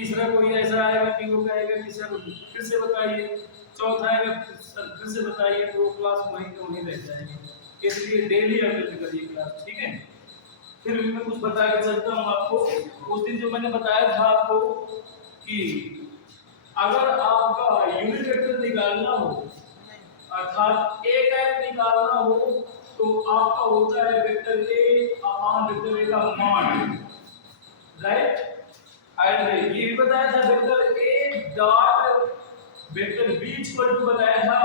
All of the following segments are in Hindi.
तीसरा कोई ऐसा आएगा कि वो कहेगा कि सर फिर से बताइए, चौथा आएगा सर फिर से बताइए, तो क्लास वहीं तो वहीं रह जाएगी। इसलिए डेली अटेंड करिए क्लास, ठीक है। फिर भी मैं कुछ बता के चलता हूँ आपको। उस दिन जो मैंने बताया था आपको कि अगर आपका यूनिट वेक्टर निकालना हो, अर्थात ए टाइप निकालना हो, तो आपका होता है vector A upon vector A का मान, राइट। एंड ये भी बताया था vector A dot vector B equal to बताया था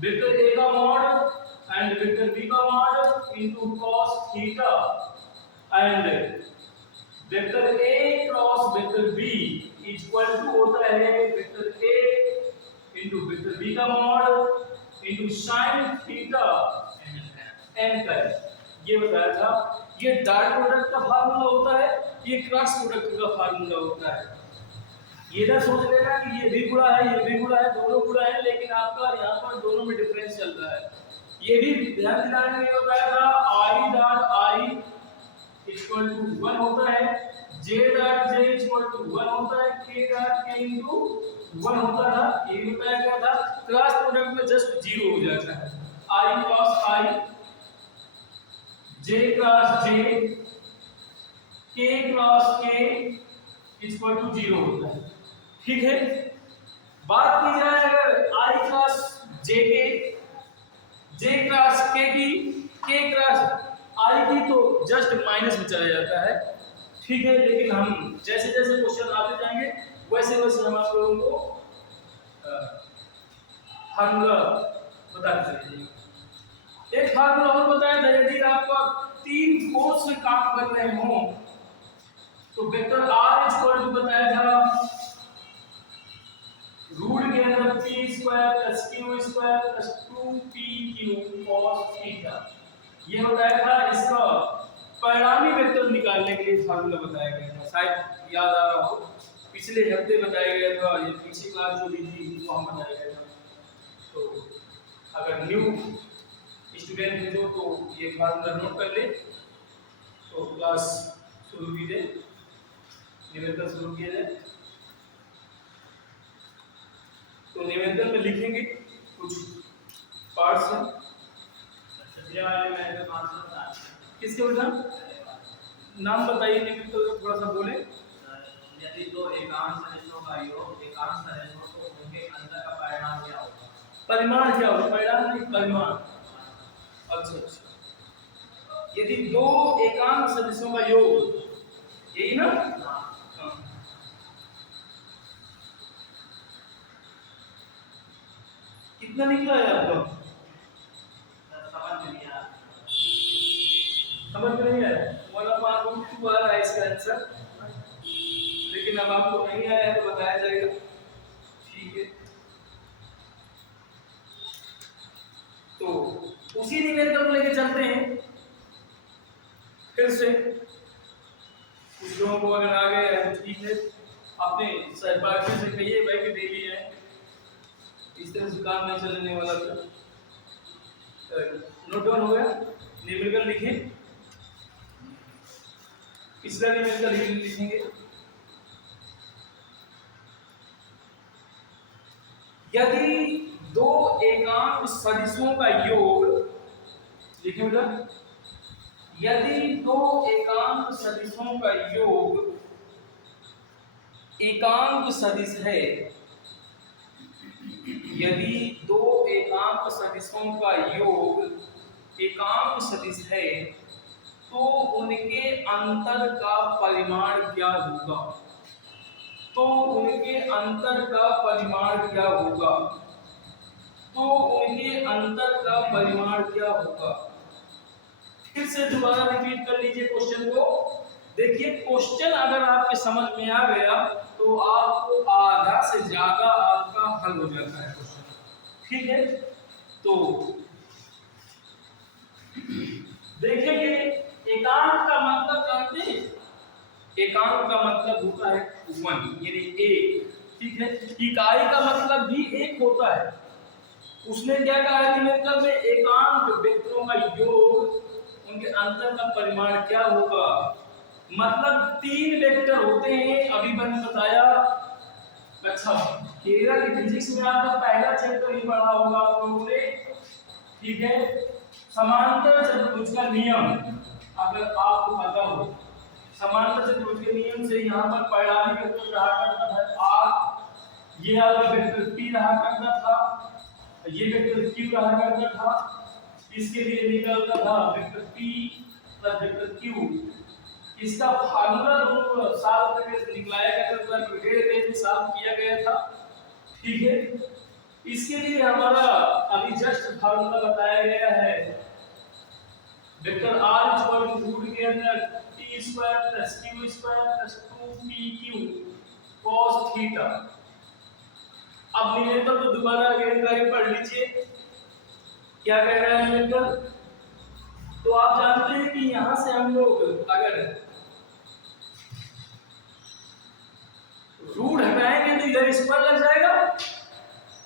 वेक्टर ए का मॉड एंड वेक्टर बी का mod into cos theta and vector A cross vector B equal to होता है vector A into vector B का mod into sin theta n का। ये बताया था। ये डॉट प्रोडक्ट का फार्मूला होता है, ये क्रॉस प्रोडक्ट का फार्मूला होता है। ये ना सोच लेना कि ये भी गुणा है ये भी गुणा है, दोनों गुणा है, लेकिन आपका यहाँ पर दोनों में डिफरेंस चल रहा है। ये भी ध्यान दिलाने के लिए बताया था i dot i equal to 1 होता है, j dot j equal to 1 होता है, k डॉट k इनटू 1 होता था। ये बताया गया था क्रॉस प्रोडक्ट में जस्ट 0 हो जाता है, i cross i, j cross j, k cross k equal to 0 होता है, ठीक है। बात की जाए अगर i क्रॉस j के, j क्रॉस k की, k क्रॉस i की, तो जस्ट माइनस में चला जाता है, ठीक है। लेकिन हम जैसे जैसे क्वेश्चन आते जाएंगे वैसे वैसे हम आप लोगों को फार्मूला बताते चलेंगे। एक फार्मूला और बताया था, यदि आपका 3 फोर्स से काम कर रहे हो तो वेक्टर r इक्वल टू बताया था रूट के अंदर p square plus q square plus 2pq cos theta. ये बताया था, इसका परिणामी वेक्टर निकालने के लिए फार्मूला बताया गया था, शायद याद आ रहा हो, पिछले हफ्ते बताया गया था, ये पिछली क्लास जो भी थी वो हम बताया गया था। तो अगर न्यू स्टूडेंट है तो ये फार्मूला नोट कर ले, तो क्लास शुरू की जाए, निवेदन शुरू किया जाए। तो निवेदन में लिखेंगे कुछ पार्ट्स हैं, किसके बेटा नाम बताइए, निवेदन तो थोड़ा सा बोले। यदि दो एकांश सदिशों का योग एकांश सदिश हो तो उनके अंतर का परिणाम क्या होगा? परिमाण क्या होगा? परिणाम नहीं, परिमाण। अच्छा अच्छा, यदि दो एकांश सदिशों का योग, यही ना? हाँ। कितना निकला है आपका? समझ में नहीं आया? 1/√2 आ रहा है इसका आंसर, लेकिन अब आपको नहीं आया तो बताया जाएगा, ठीक है। तो उसी निवेदन को लेके चलते हैं फिर से। कुछ लोगों को अगर आ गया है तो ठीक है, अपने सहपाठी से कहिए भाई कि डेली है, इस तरह से काम नहीं चलने वाला था। नोट डाउन हो गया? निवेदन लिखिए, पिछला निवेदन लिखेंगे। यदि दो एकांक सदिशों का योग, लिखिए बेटा, यदि दो एकांक सदिशों का योग एकांक सदिश है, यदि दो एकांक सदिशों का योग एकांक सदिश है तो उनके अंतर का परिमाण क्या होगा? तो उनके अंतर का परिमाण क्या होगा? तो उनके अंतर का परिमाण क्या होगा? फिर से दोबारा रिपीट कर लीजिए क्वेश्चन को। देखिए, क्वेश्चन अगर आपके समझ में आ गया तो आपको आधा से ज्यादा आपका हल हो जाता है क्वेश्चन, ठीक है। तो देखेंगे, एकांक का मतलब जानते हैं? एकांक का मतलब होता है 1, यानी एक, ठीक है। इकाई का मतलब भी एक होता है। उसने क्या कहा कि मतलब में एकांक वेक्टरों का योग, उनके अंतर का परिमाण क्या होगा? मतलब 3 वेक्टर होते हैं, अभी मैंने बताया। अच्छा, केरला की फिजिक्स में आपका पहला चैप्टर ही पढ़ा होगा आप लोगों ने, ठीक है। समांतर चतुर्भुज का नियम अगर आपको पता हो, समांतर चतुर्भुज के नियम से यहाँ पर परिणामी वेक्टर रहा करता था r, ये आपका वेक्टर p रहा करता था, ये वेक्टर q रहा करता था, इसके लिए निकलता था vector p plus vector q। इसका फार्मूला दोनों साल तक निकलाया गया था, ग्रेड पेज में साफ किया गया था, ठीक है। इसके लिए हमारा अभी जस्ट फार्मूला बताया गया है, vector r equal to root के अंदर t square plus q square plus 2pq cos theta. अब न्यूमेरिकल तो दोबारा अगेन करके पढ़ लीजिए, क्या कह रहा है न्यूमेरिकल। तो आप जानते हैं कि यहां से हम लोग अगर रूट हटाएंगे तो इधर स्क्वायर लग जाएगा,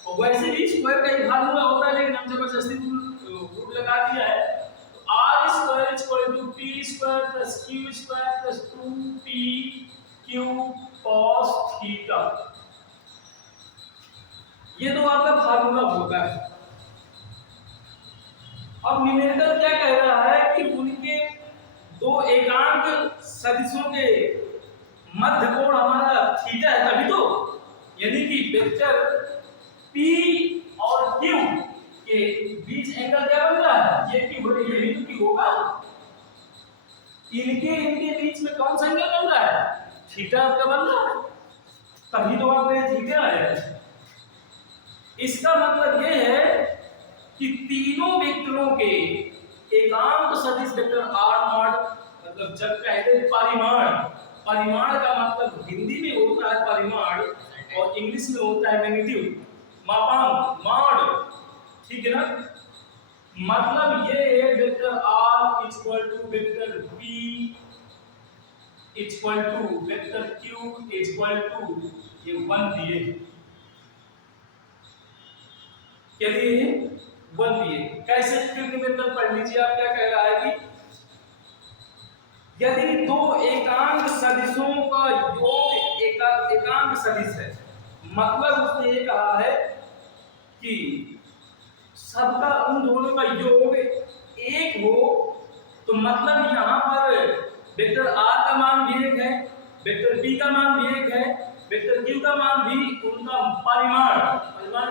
और वैसे भी स्क्वायर का ही फार्मूला होता है, लेकिन हम जबरदस्ती रूट लगा दिया है। तो r square equal to p square plus q square plus 2pq cos theta, ये तो आपका फार्मूला होता है। अब न्यूमेरिकल क्या कह रहा है कि उनके दो एकांक सदिशों के मध्य कोण हमारा थीटा है, तभी तो, यानी कि वेक्टर p और q के बीच एंगल क्या बन रहा है, ये q बटे ये भी तो q होगा। इनके बीच में कौन सा एंगल बन रहा है, थीटा आपका बन रहा है, तभी तो आपका ये थीटा आया है। इसका मतलब ये है कि तीनों वेक्टरों के एकांक सदिश वेक्टर r नॉट, मतलब जब पहले परिमाण का मतलब हिंदी में होता है परिमाण और इंग्लिश में होता है मैग्नीट्यूड, मापांक, मॉड, ठीक है ना। मतलब ये है vector r equal to vector p equal to vector q equal to ये 1 दिए, क्या दिए, 1 दिए। कैसे फिर न्यूमेरिकल पढ़ लीजिए, आप क्या कह रहा है कि यदि दो एकांक सदिशों का योग एकांक सदिश है, मतलब उसने ये कहा है कि सबका उन दोनों का योग 1 हो, तो मतलब यहाँ पर वेक्टर r का मान भी 1 है, वेक्टर p का मान भी 1 है, वेक्टर q का मान भी, उनका परिमाण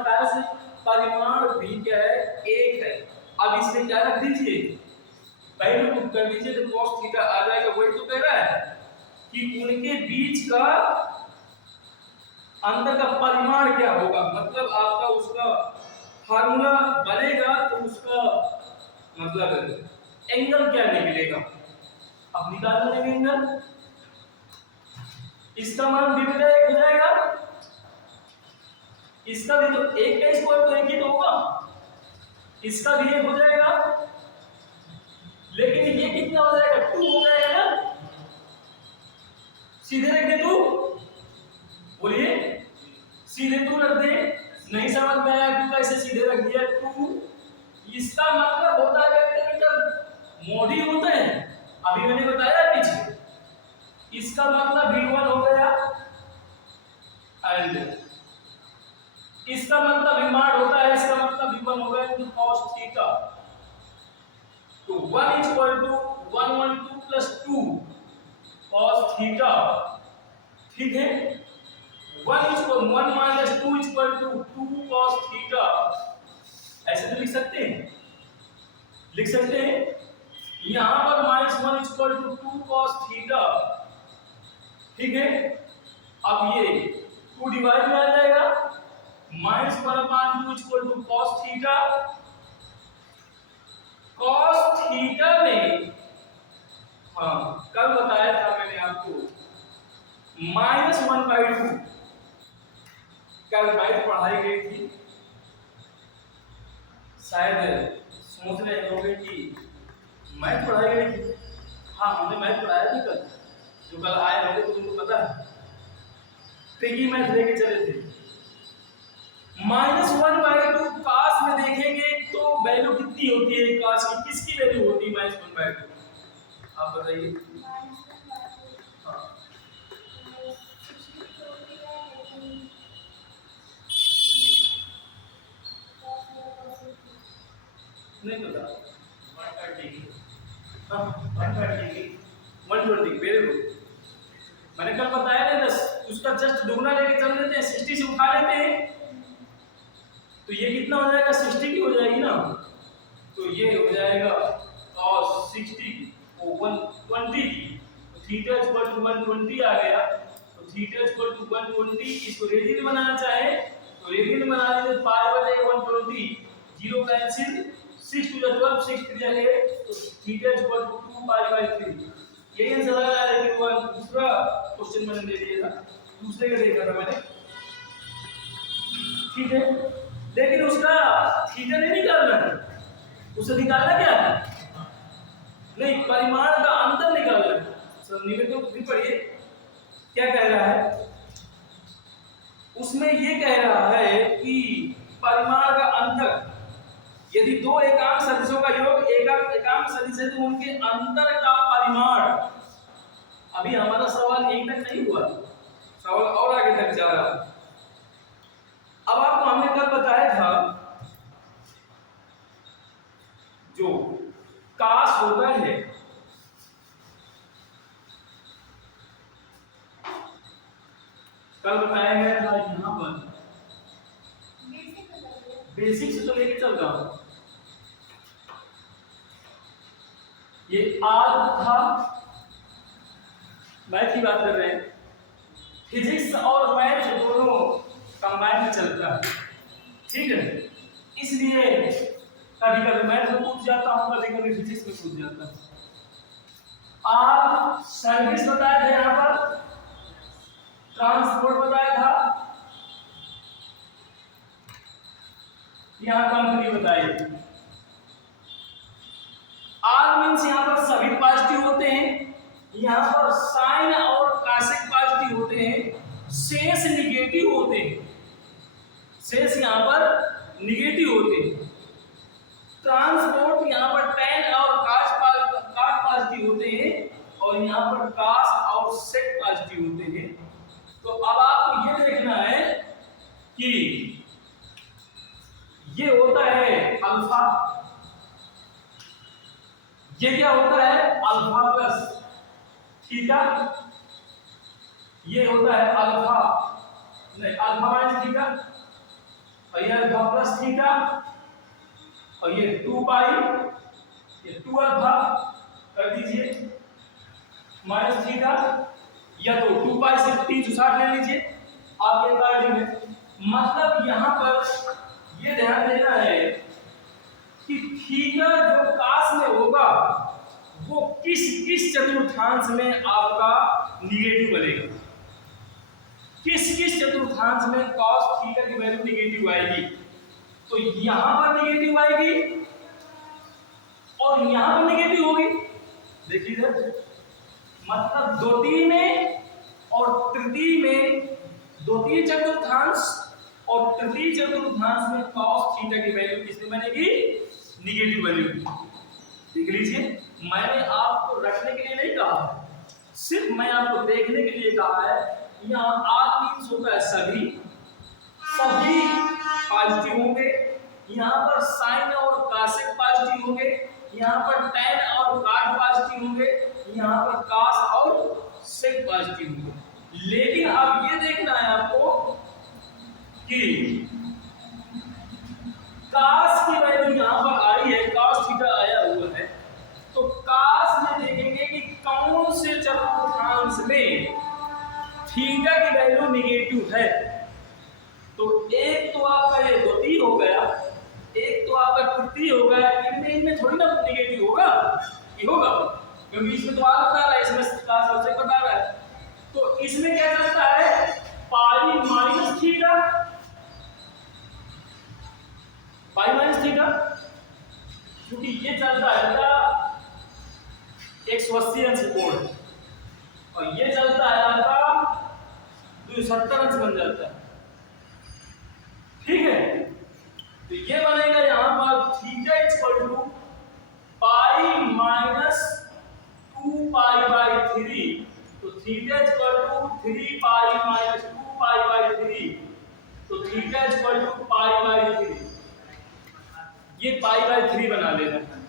क्या है, परिमाण भी क्या है, 1 है। अब इसमें क्या रख दीजिए, पहले पुट कर दीजिए तो cos थीटा आ जाएगा। वही तो कह रहा है कि उनके बीच का अंतर का परिमाण क्या होगा, मतलब आपका उसका फार्मूला बनेगा तो उसका मतलब एंगल क्या निकलेगा, अब निकाल लेंगे एंगल। इसका मान भी बटा 1 हो जाएगा, इसका भी तो 1 का स्क्वायर तो 1 ही तो होगा, इसका भी 1 हो जाएगा, लेकिन ये कितना हो जाएगा, 2 हो जाएगा ना। सीधे रख दे 2, बोलिए सीधे 2 रख दे, नहीं समझ में आया क्यों कैसे सीधे रख दिया 2। इसका मतलब होता है वेक्टर मोड ही होते हैं, अभी मैंने बताया पीछे। इसका मतलब v1 हो गया, एंड इसका मतलब विमान होता है, इसका मतलब v1 हो गया तो cos थीटा। तो 1 equal to 112 plus 2 cos theta, ठीक है। 1 इक्वल 1 minus 2 equal to 2 cos theta, ऐसे तो लिख सकते हैं, लिख सकते हैं। यहां पर -1 इक्वल टू 2 cos थीटा, ठीक है। अब ये 2 डिवाइड में आ जाएगा, -1/2 equal to cos theta. cos theta में, हाँ कल बताया था मैंने आपको, -1/2 कल मैथ पढ़ाई गई थी, शायद सोच रहे होंगे कि मैथ पढ़ाई गई थी। हाँ हमने मैथ पढ़ाया थी कल, जो कल आए होंगे तो उनको पता है, ट्रिकी मैथ लेके चले थे। -1/2 काश में देखेंगे तो वैल्यू कितनी होती है काश की, किसकी वैल्यू होती है -1/2, आप बताइए। नहीं पता। 130 हाँ 120 120 वेरी गुड। मैंने कल बताया ना 10 उसका जस्ट दुगना लेके चल लेते हैं 60 से उठा लेते हैं तो ये कितना हो जाएगा 60 की हो जाएगी ना तो ये हो जाएगा और 60 को 120 तो थीटा इक्वल टू 120 आ गया तो थीटा इक्वल टू 120 इसको रेडियन बनाना चाहे तो रेडियन बना लेते पाई बटे 120 जीरो कैंसिल 6 to the 12 6 3 जाएगा तो theta equal to 2 pi by 3 यही आंसर आ रहा है लेकिन वो दूसरा क्वेश्चन मैंने दे दिया था दूसरे का देखा था मैंने ठीक है लेकिन उसका थीटा नहीं निकालना है उसे निकालना क्या है नहीं परिमाण का अंतर निकालना है सब निवेदन भी पढ़िए क्या कह रहा है उसमें ये कह रहा है कि परिमाण का अंतर यदि दो एकांक सदिशों का योग एकांक सदिश है तो उनके अंतर का परिमाण अभी हमारा सवाल यहीं तक नहीं हुआ सवाल और आगे तक जा रहा अब आपको हमने कल बताया था जो काश होता है कल बताया गया था यहां पर बेसिक से तो लेके चल रहा हूं ये आर था मैथ की बात कर रहे हैं फिजिक्स और मैथ दोनों कंबाइन में चलता है ठीक है इसलिए कभी कभी मैथ में कूद जाता हूं कभी कभी फिजिक्स में कूद जाता हूं आर सर्विस बताया था यहां पर ट्रांसपोर्ट बताया था यहां कंपनी बताई आर मींस यहां पर सभी पॉजिटिव होते हैं यहां पर साइन और कॉसेक पॉजिटिव होते हैं शेष निगेटिव होते हैं शेष यहां पर निगेटिव होते हैं ट्रांसपोर्ट यहां पर tan और cos पॉजिटिव होते हैं और यहां पर cos और sec पॉजिटिव होते हैं तो अब आपको ये देखना है कि ये होता है अल्फा ये क्या होता है अल्फा प्लस थीटा ये होता है अल्फा नहीं अल्फा माइनस थीटा और ये अल्फा प्लस थीटा और ये 2 पाई ये 2 अल्फा कर दीजिए माइनस थीटा या तो 2 पाई से 360 ले लीजिए आपके अकॉर्डिंग में मतलब यहां पर ये ध्यान देना है कि थीटा जो काश में होगा वो किस चतुर्थांश में आपका निगेटिव बनेगा किस चतुर्थांश में cos थीटा की वैल्यू निगेटिव आएगी तो यहां पर निगेटिव आएगी और यहां पर निगेटिव होगी देखिए मतलब द्वितीय में और तृतीय में द्वितीय चतुर्थांश और तृतीय चतुर्थांश में cos थीटा की वैल्यू किसमें बनेगी निगेटिव वैल्यू देख लीजिए मैंने आपको रखने के लिए नहीं कहा सिर्फ मैं आपको देखने के लिए कहा है यहाँ आर मींस होता है सभी पॉजिटिव होंगे यहाँ पर साइन और कॉसेक पॉजिटिव होंगे यहाँ पर tan और cot पॉजिटिव होंगे यहाँ पर cos और sec पॉजिटिव होंगे लेकिन अब ये देखना है आपको कि cos की वैल्यू यहाँ पर आई है cos थीटा आया हुआ है तो cos में देखेंगे कि कौन से चतुर्थांश में थीटा की वैल्यू निगेटिव है तो एक तो आपका ये द्वितीय हो गया एक तो आपका तृतीय हो गया इनमें थोड़ी ना निगेटिव होगा ये होगा क्योंकि इसमें तो आर बता रहा है इसमें cos और sec बता रहा है तो इसमें क्या चलता है पाई माइनस थीटा क्योंकि ये चलता है बेटा 180 अंश कोण और ये चलता है आपका 270 अंश बन जाता है ठीक है तो ये बनेगा यहां पर theta equal to pi minus 2 pi by 3 तो theta equal to 3 pi minus 2 pi by 3 तो theta equal to pi by 3 ये π/3 बना लेना है।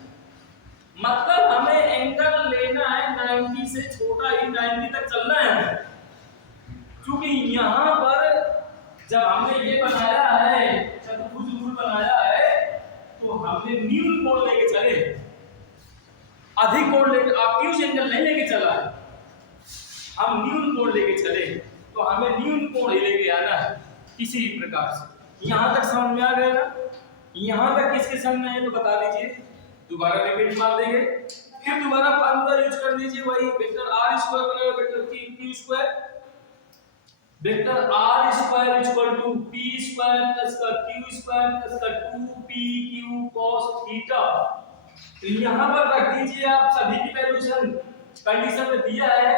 मतलब हमें एंगल लेना है 90 से छोटा ही 90 तक चलना है हमें। क्योंकि यहाँ पर जब हमने ये बनाया है, चतुर्भुज रूल बनाया है, तो हमने न्यून कोण लेके चले, अधिक कोण लेके, ऑब्ट्यूज एंगल नहीं लेके चला है, हम न्यून कोण लेके चले, तो हमें न्यून कोण ही लेके आना है किसी भी प्रकार से। यहाँ तक समझ में आ गया ना? यहाँ तक किसके संग में है तो बता दीजिए, दोबारा रिपीट मार देंगे, फिर दोबारा फार्मूला यूज कर लीजिए, वही वेक्टर r स्क्वायर बराबर vector q square, vector r square equal to p square plus का q स्क्वायर प्लस का 2pq cos थीटा। तो यहाँ पर रख दीजिए आप सभी की वैल्यूशन, कंडीशन में दिया है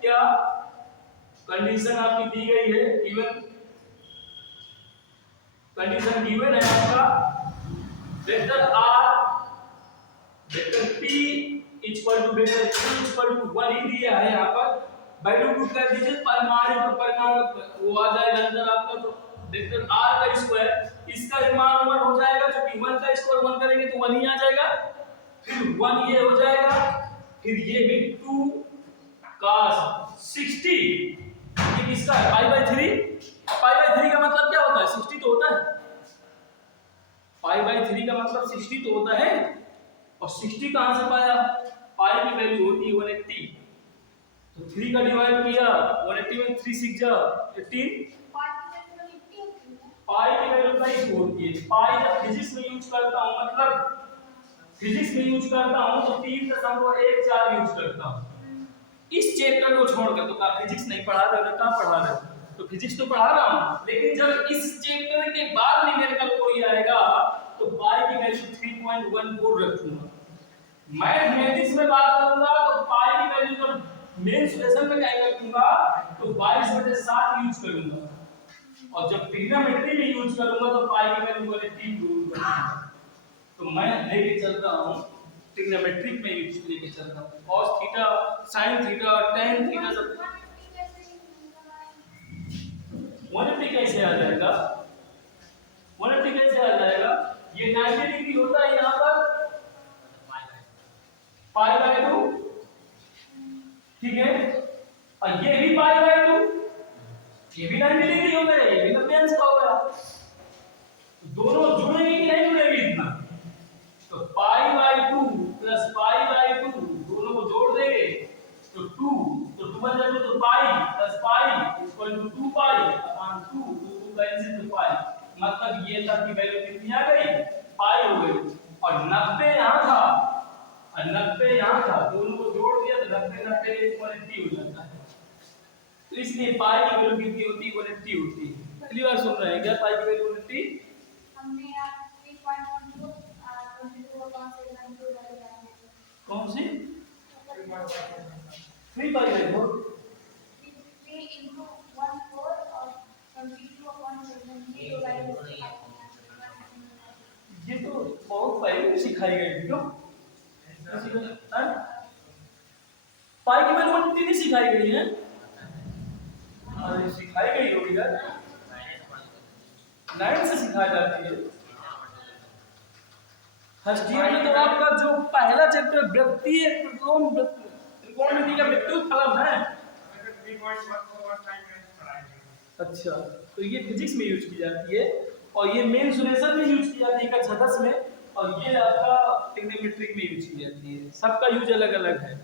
क्या, कंडीशन आपकी दी गई है, गिवन कंडीशन गिवन है आपका, vector r vector p equal to vector q equal to 1 ही दिया है। यहाँ पर वैल्यू पुट कर दीजिए, परिमाण तो परिमाण वो आ जाएगा अंदर आपका, तो वेक्टर r का स्क्वायर, इसका मान 1 हो जाएगा, क्योंकि 1 का स्क्वायर 1 करेंगे तो 1 ही आ जाएगा, फिर 1 ये हो जाएगा, फिर ये भी 2 cos 60, ये किसका है π/3। π/3 का मतलब क्या होता है, 60 तो होता है, π/3 का मतलब 60 तो होता है, और 60 कहां से पाया, पाई की वैल्यू होती है 180, तो 3 का डिवाइड किया 180 में 3 6 जा 18, पाई की वैल्यू 22 होती है। पाई जब फिजिक्स में यूज करता हूं, मतलब फिजिक्स में यूज करता हूं तो 3.14 यूज करता हूं। इस चैप्टर को छोड़कर तो का फिजिक्स नहीं पढ़ा रहा है, कहां पढ़ा रहा है, तो फिजिक्स तो पढ़ा रहा हूं, लेकिन जब इस चैप्टर के बाद न्यूमेरिकल कोई आएगा तो पाई की वैल्यू 3.14 रखूंगा। मैथमेटिक्स में बात करूंगा तो पाई की वैल्यू जब मेन सॉल्यूशन में क्या रखूंगा तो 22/7 यूज करूंगा, और जब ट्रिग्नोमेट्री में यूज करूंगा तो पाई की वैल्यू 180 यूज करूंगा। तो मैं लेके चलता हूं ट्रिग्नोमेट्रिक में यूज लेके चलता हूं, cos theta, sin theta, tan theta सब 180 कैसे आ जाएगा, 180 कैसे आ जाएगा, ये 90 डिग्री होता है यहाँ पर π/2, ठीक है, और ये भी π/2, ये भी 90 डिग्री हो गया, ये भी 90 अंश का हो गया, दोनों जुड़ेंगे कि नहीं जुड़ेंगे इतना, तो π/2 प्लस π/2 दोनों को जोड़ देंगे तो 2, तो 2 बन जाएगा तो pi plus pi equal to 2 pi upon 2, तो 2 कैंसिल तो पाई, मतलब ये तक की वैल्यू कितनी आ गई, पाई हो गई, और 90 यहाँ था और 90 यहाँ था, दोनों को जोड़ दिया तो 90 180 हो जाता है, तो इसलिए पाई की वैल्यू कितनी होती है, 180 होती है। पहली बार सुन रहे हैं क्या पाई की वैल्यू 180, हमने आज 3.12 कौन सी 3 पाई वैल्यू 3 into 1 4 और 22/7 ये वैल्यू ये तो बहुत पहले सिखाई गई थी, क्यों पाई की वैल्यू 180 नहीं सिखाई गई है, अरे सिखाई गई होगी यार, 9 से सिखाई जाती है। फर्स्ट ईयर में तो आपका जो पहला चैप्टर वृत्तीय त्रिकोणमिति का विद्युत फलन है, अच्छा, तो ये फिजिक्स में यूज की जाती है, और ये मेन सॉल्यूशन में यूज की जाती है कक्षा 10 में, और ये आपका ट्रिग्नोमेट्रिक में यूज की जाती है, सबका यूज अलग अलग है,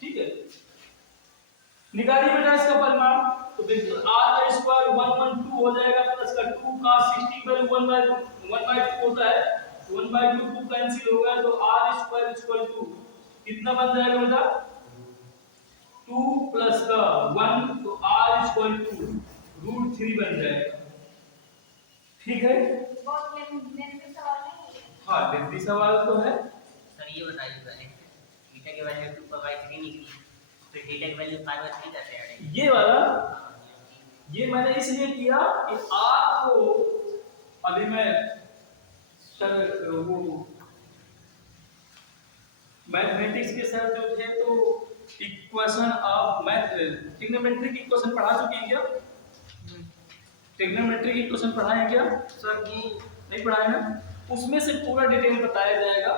ठीक है। निकालिए बेटा इसका परिमाण, तो r का स्क्वायर 112 हो जाएगा प्लस का 2 cos 60 पर 1/2 होता है, 1/2 को कैंसिल हो गया तो r स्क्वायर इक्वल टू कितना बन जाएगा बेटा 2 प्लस का 1, तो r इक्वल टू √3 बन जाएगा, ठीक है। बहुत लेंथी सवाल है, हाँ लेंथी सवाल तो है। सर ये बताइए पहले थीटा की वैल्यू 2/3 निकली, फिर थीटा की वैल्यू 5/3 कैसे आ रही, ये वाला ये मैंने इसलिए किया कि r को अभी मैं वो मैथमेटिक्स के सर जो थे तो equation of math trigonometric equation पढ़ा चुके हैं क्या, ट्रिग्नोमेट्रिक इक्वेशन पढ़ाए हैं क्या सर, नहीं पढ़ाए ना, उसमें से पूरा डिटेल बताया जाएगा।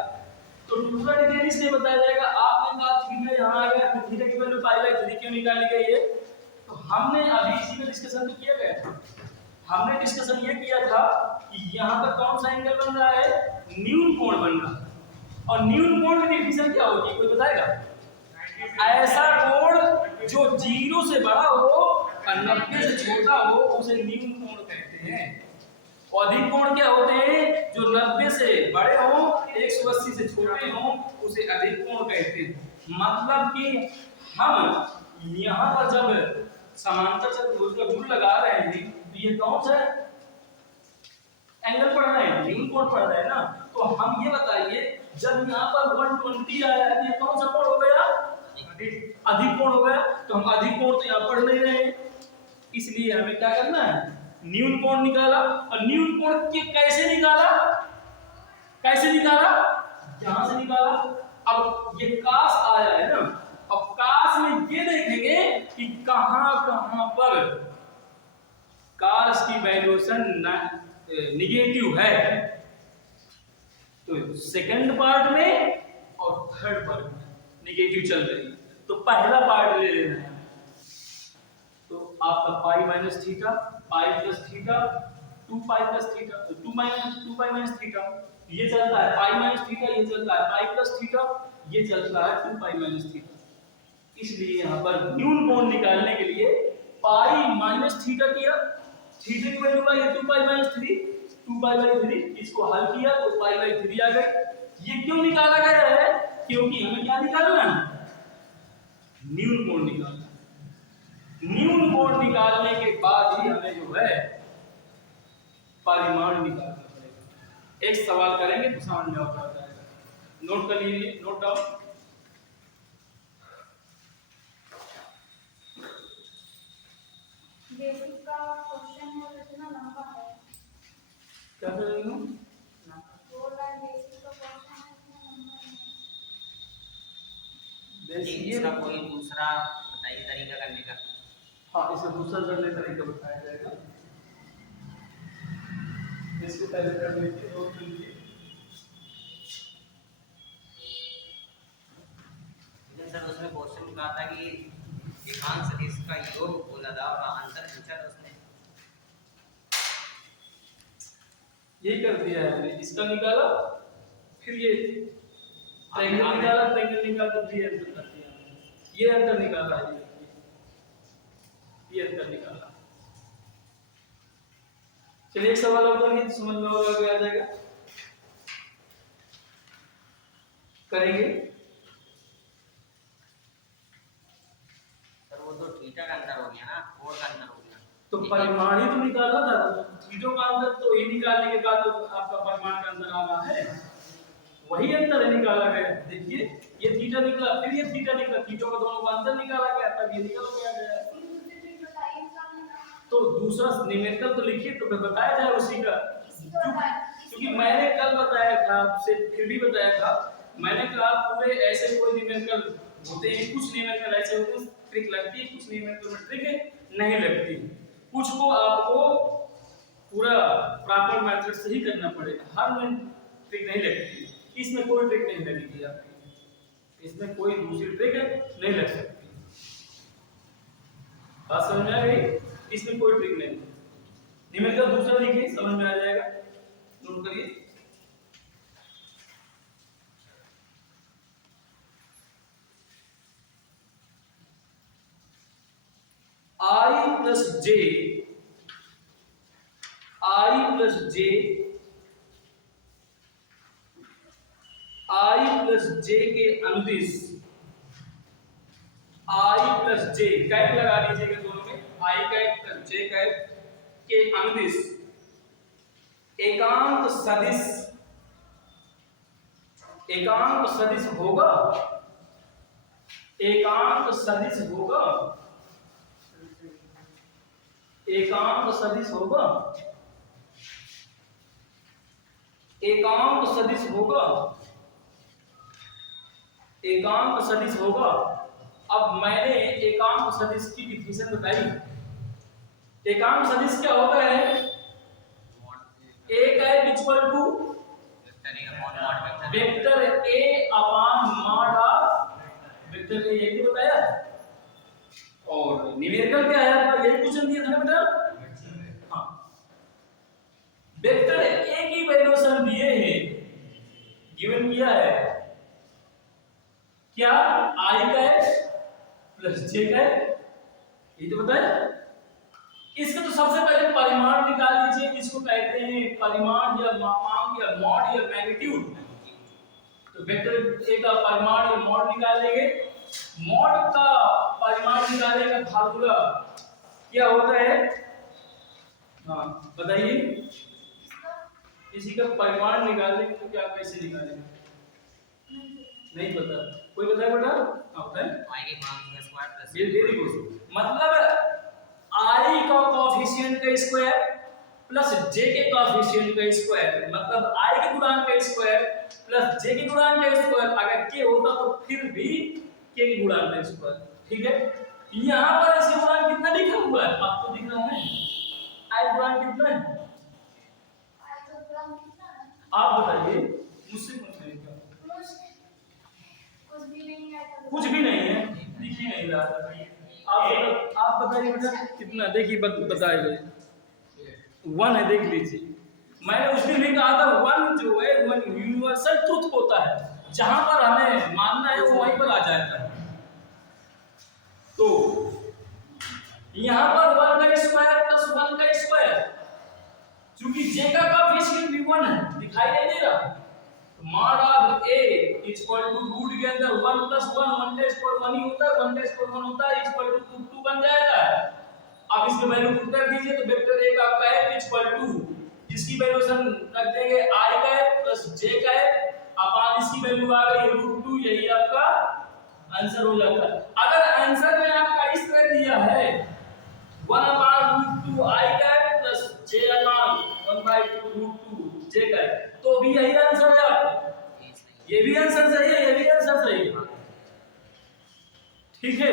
तो पूरा डिटेल इसलिए बताया जाएगा, आपने कहा थीटा यहाँ आ गया, थीटा की वैल्यू पाई/3 क्यों निकाली गई है? तो हमने अभी इसी में डिस्कशन तो किया गया था। हमने डिस्कशन ये किया था कि यहाँ पर कौन सा एंगल बन रहा है, न्यून कोण बन रहा है। और न्यून कोण की डिफिनेशन क्या होगी, कोई बताएगा? ऐसा कोण जो 0 से बड़ा हो और 90 से छोटा हो उसे न्यून कोण कहते हैं। और अधिक कोण क्या होते हैं, जो 90 से बड़े हो 180 से छोटे हो उसे अधिक कोण कहते हैं। मतलब कि हम यहाँ पर जब समांतर चतुर्भुज का रूल लगा रहे हैं तो ये कौन सा एंगल पढ़ रहे हैं, न्यून कोण पढ़ रहे हैं ना। तो हम ये बताइए जब यहाँ पर 120 आया है ये कौन सा कोण हो गया, अधिक कोण हो गया। तो हम अधिक कोण तो यहाँ पढ़ नहीं रहे हैं, इसलिए हमें क्या करना है, न्यून कोण निकाला। और न्यून कोण के कैसे निकाला, कैसे निकाला, यहां से निकाला। अब ये कास आया है ना, अब कास में ये देखेंगे कि कहां पर कास की वैल्यूएशन निगेटिव है। तो सेकंड पार्ट में और थर्ड पार्ट में निगेटिव चल रही है, तो पहला पार्ट ले लेना है। तो आपका pi minus theta, pi plus theta, 2 pi plus theta, 2 pi minus theta ये चलता है, पाई माइनस थीटा ये चलता है, पाई प्लस थीटा ये चलता है 2 पाई माइनस थीटा। इसलिए यहाँ पर न्यून कोण निकालने के लिए पाई माइनस थीटा किया, थीटा की value I 2 pi minus 3, 2 pi by 3, इसको हल किया तो पाई बाई 3 आ गई। ये क्यों निकाला गया है, क्योंकि हमें क्या निकालना है, न्यून कोण निकालना। न्यून कोण निकालने के बाद ही हमें जो है परिमाण निकालना पड़ेगा। एक सवाल करेंगे तो समझ में आ जाएगा, नोट कर लीजिए, नोट डाउन। बेसिक का क्वेश्चन है वो इतना लंबा है। क्या कर रही हूँ, बोल रहा है बेसिक का क्वेश्चन है इतना लंबा है। इसका कोई दूसरा बताइए तरीका करने का। हाँ, इसे दूसरा करने का तरीका बताया जाएगा। इसको पहले कर लीजिए, नोट कर लीजिए। सर उसमें क्वेश्चन कहा था कि एकांक सदिश का योग बोला था और अंतर पूछा था उसने, यही कर दिया है हमने, इसका निकाला फिर ये ट्रायंगल निकाला, ट्रायंगल निकाल कर ये अंतर कर दिया, ये अंतर निकाला है, ये अंतर निकाला। चलिए एक सवाल और करिए, समझ में आ जाएगा, करेंगे। सर वो तो थीटा का अंतर हो गया ना, कोण का अंतर हो गया। तो परिमाण ही तो निकाला था, थीटा का अंतर तो ये निकालने के बाद तो आपका परिमाण का अंतर आ रहा है, वही अंतर निकाला गया। देखिए ये थीटा निकला, फिर ये थीटा निकला, थीटा का दोनों का अंतर निकाला गया, तब ये निकल गया। तो दूसरा न्यूमेरिकल तो लिखिए तो फिर बताया जाए उसी का, क्योंकि मैंने कल बताया था आपसे, फिर भी बताया था मैंने कहा पूरे ऐसे कोई न्यूमेरिकल होते हैं, कुछ न्यूमेरिकल ऐसे होते हैं ट्रिक लगती है, कुछ न्यूमेरिकल में ट्रिक नहीं लगती, कुछ को आपको पूरा प्रॉपर मेथड से ही करना पड़ेगा, हर में ट्रिक नहीं लगती। इसमें कोई ट्रिक नहीं लगेगी आपकी, इसमें कोई दूसरी ट्रिक नहीं लग सकती। बात समझ में आ गई, इसमें कोई ट्रिक नहीं। न्यूमेरिकल दूसरा लिखिए, समझ में आ जाएगा, नोट करिए। I plus J, I plus J, I plus J के अनुदिश, I plus J कैप लगा लीजिएगा दोनों में, I cap plus J cap के अनुदिश एकांक सदिश, एकांक सदिश होगा, एकांक सदिश होगा, एकांक सदिश होगा, एकांक सदिश होगा, एकांक सदिश होगा। अब मैंने एकांक सदिश की डिफिनेशन बताई। एकांक सदिश क्या होता है, A cap equal to vector ने यही तो बताया। और न्यूमेरिकल क्या है आपका, यही क्वेश्चन दिया था ना बेटा। हाँ, वेक्टर ए की वैल्यूएशन दिए हैं, गिवन किया है क्या, आई का है प्लस जे का है, ये तो बताया। इसका तो सबसे पहले परिमाण निकाल लीजिए, इसको कहते हैं परिमाण या मापांक या मॉड या मैग्नीट्यूड। तो वेक्टर ए का परिमाण या मॉड निकाल लेंगे। मॉड का परिमाण निकालने का फार्मूला क्या होता है, हाँ बताइए। किसी का परिमाण निकालने के तो क्या कैसे निकालेंगे, नहीं पता, कोई बताए बेटा? हाँ बताएं। आई के मान का स्क्वायर प्लस वेरी गुड, मतलब आई का कोएफिशिएंट का स्क्वायर प्लस जे के कोएफिशिएंट का स्क्वायर, मतलब आई के गुणांक का स्क्वायर प्लस जे के गुणांक का स्क्वायर। अगर के होता तो फिर भी के के गुणांक का स्क्वायर, ठीक है। यहां पर इसके गुणांक कितना लिखा हुआ है, आपको दिख रहा है आई गुणांक कितना है, आई तो ग्राम कितना है? आप बताइए, मुझसे पूछ रहे हैं। कुछ भी नहीं है तो कुछ भी नहीं है, दिख ही नहीं रहा। आप बताइए बेटा कितना, देखिए बताइए 1 है, देख लीजिए। मैंने उस दिन भी कहा था 1 जो है 1 यूनिवर्सल ट्रुथ होता है, जहां पर हमें मानना है वो वहीं पर आ जाता है। तो यहां पर 1 का स्क्वायर प्लस 1 का स्क्वायर, क्योंकि जे का कोएफिशिएंट भी 1 है, दिखाई नहीं दे रहा। mod of a equal to root के अंदर 1 plus 1 1 का स्क्वायर 1 ही होता है, 1 का स्क्वायर 1 होता है, इक्वल टू 2 बन जाएगा। अब इसके वैल्यू पुट कर दीजिए तो वेक्टर a का कैप इक्वल टू इसकी वैल्यूएशन रख देंगे i cap plus j cap upon इसकी वैल्यू आ गई √2, यही आपका आंसर हो जाता है। अगर आंसर में आपका इस तरह दिया है 1/√2 i cap plus j upon 1/2 j cap, तो भी यही आंसर है आपका, ये भी आंसर सही है, ये भी आंसर सही है, ठीक है।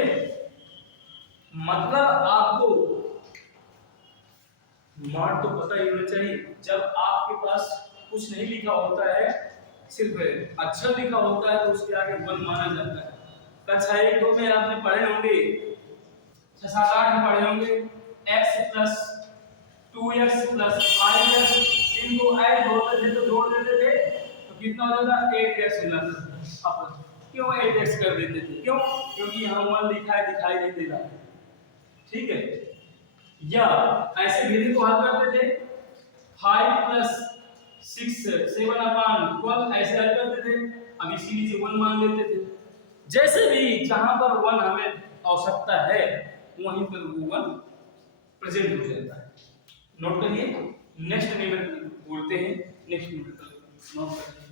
मतलब आपको मॉड तो पता ही होना चाहिए। जब आपके पास कुछ नहीं लिखा होता है, सिर्फ अक्षर लिखा होता है, तो उसके आगे 1 माना जाता है। कक्षा 1 2 में आपने पढ़े होंगे, 6 7 8 में पढ़े होंगे x plus 2x plus 5x, इनको ऐड होते थे तो जोड़ देते थे तो कितना हो जाता, 8x हो जाता। अब क्यों 8x कर देते थे, क्यों? क्योंकि यहाँ 1 लिखा है, दिखाई नहीं दे रहा, ठीक है। या ऐसे भी को हल करते थे 5 प्लस 6 7/12 ऐसे हल करते थे। अब इसी नीचे 1 मान लेते थे। जैसे भी जहां पर 1 हमें आवश्यकता है वहीं पर वो 1 प्रेजेंट हो जाता है। नोट करिए, नेक्स्ट न्यूमेरिकल बोलते हैं, नेक्स्ट न्यूमेरिकल नोट करिए।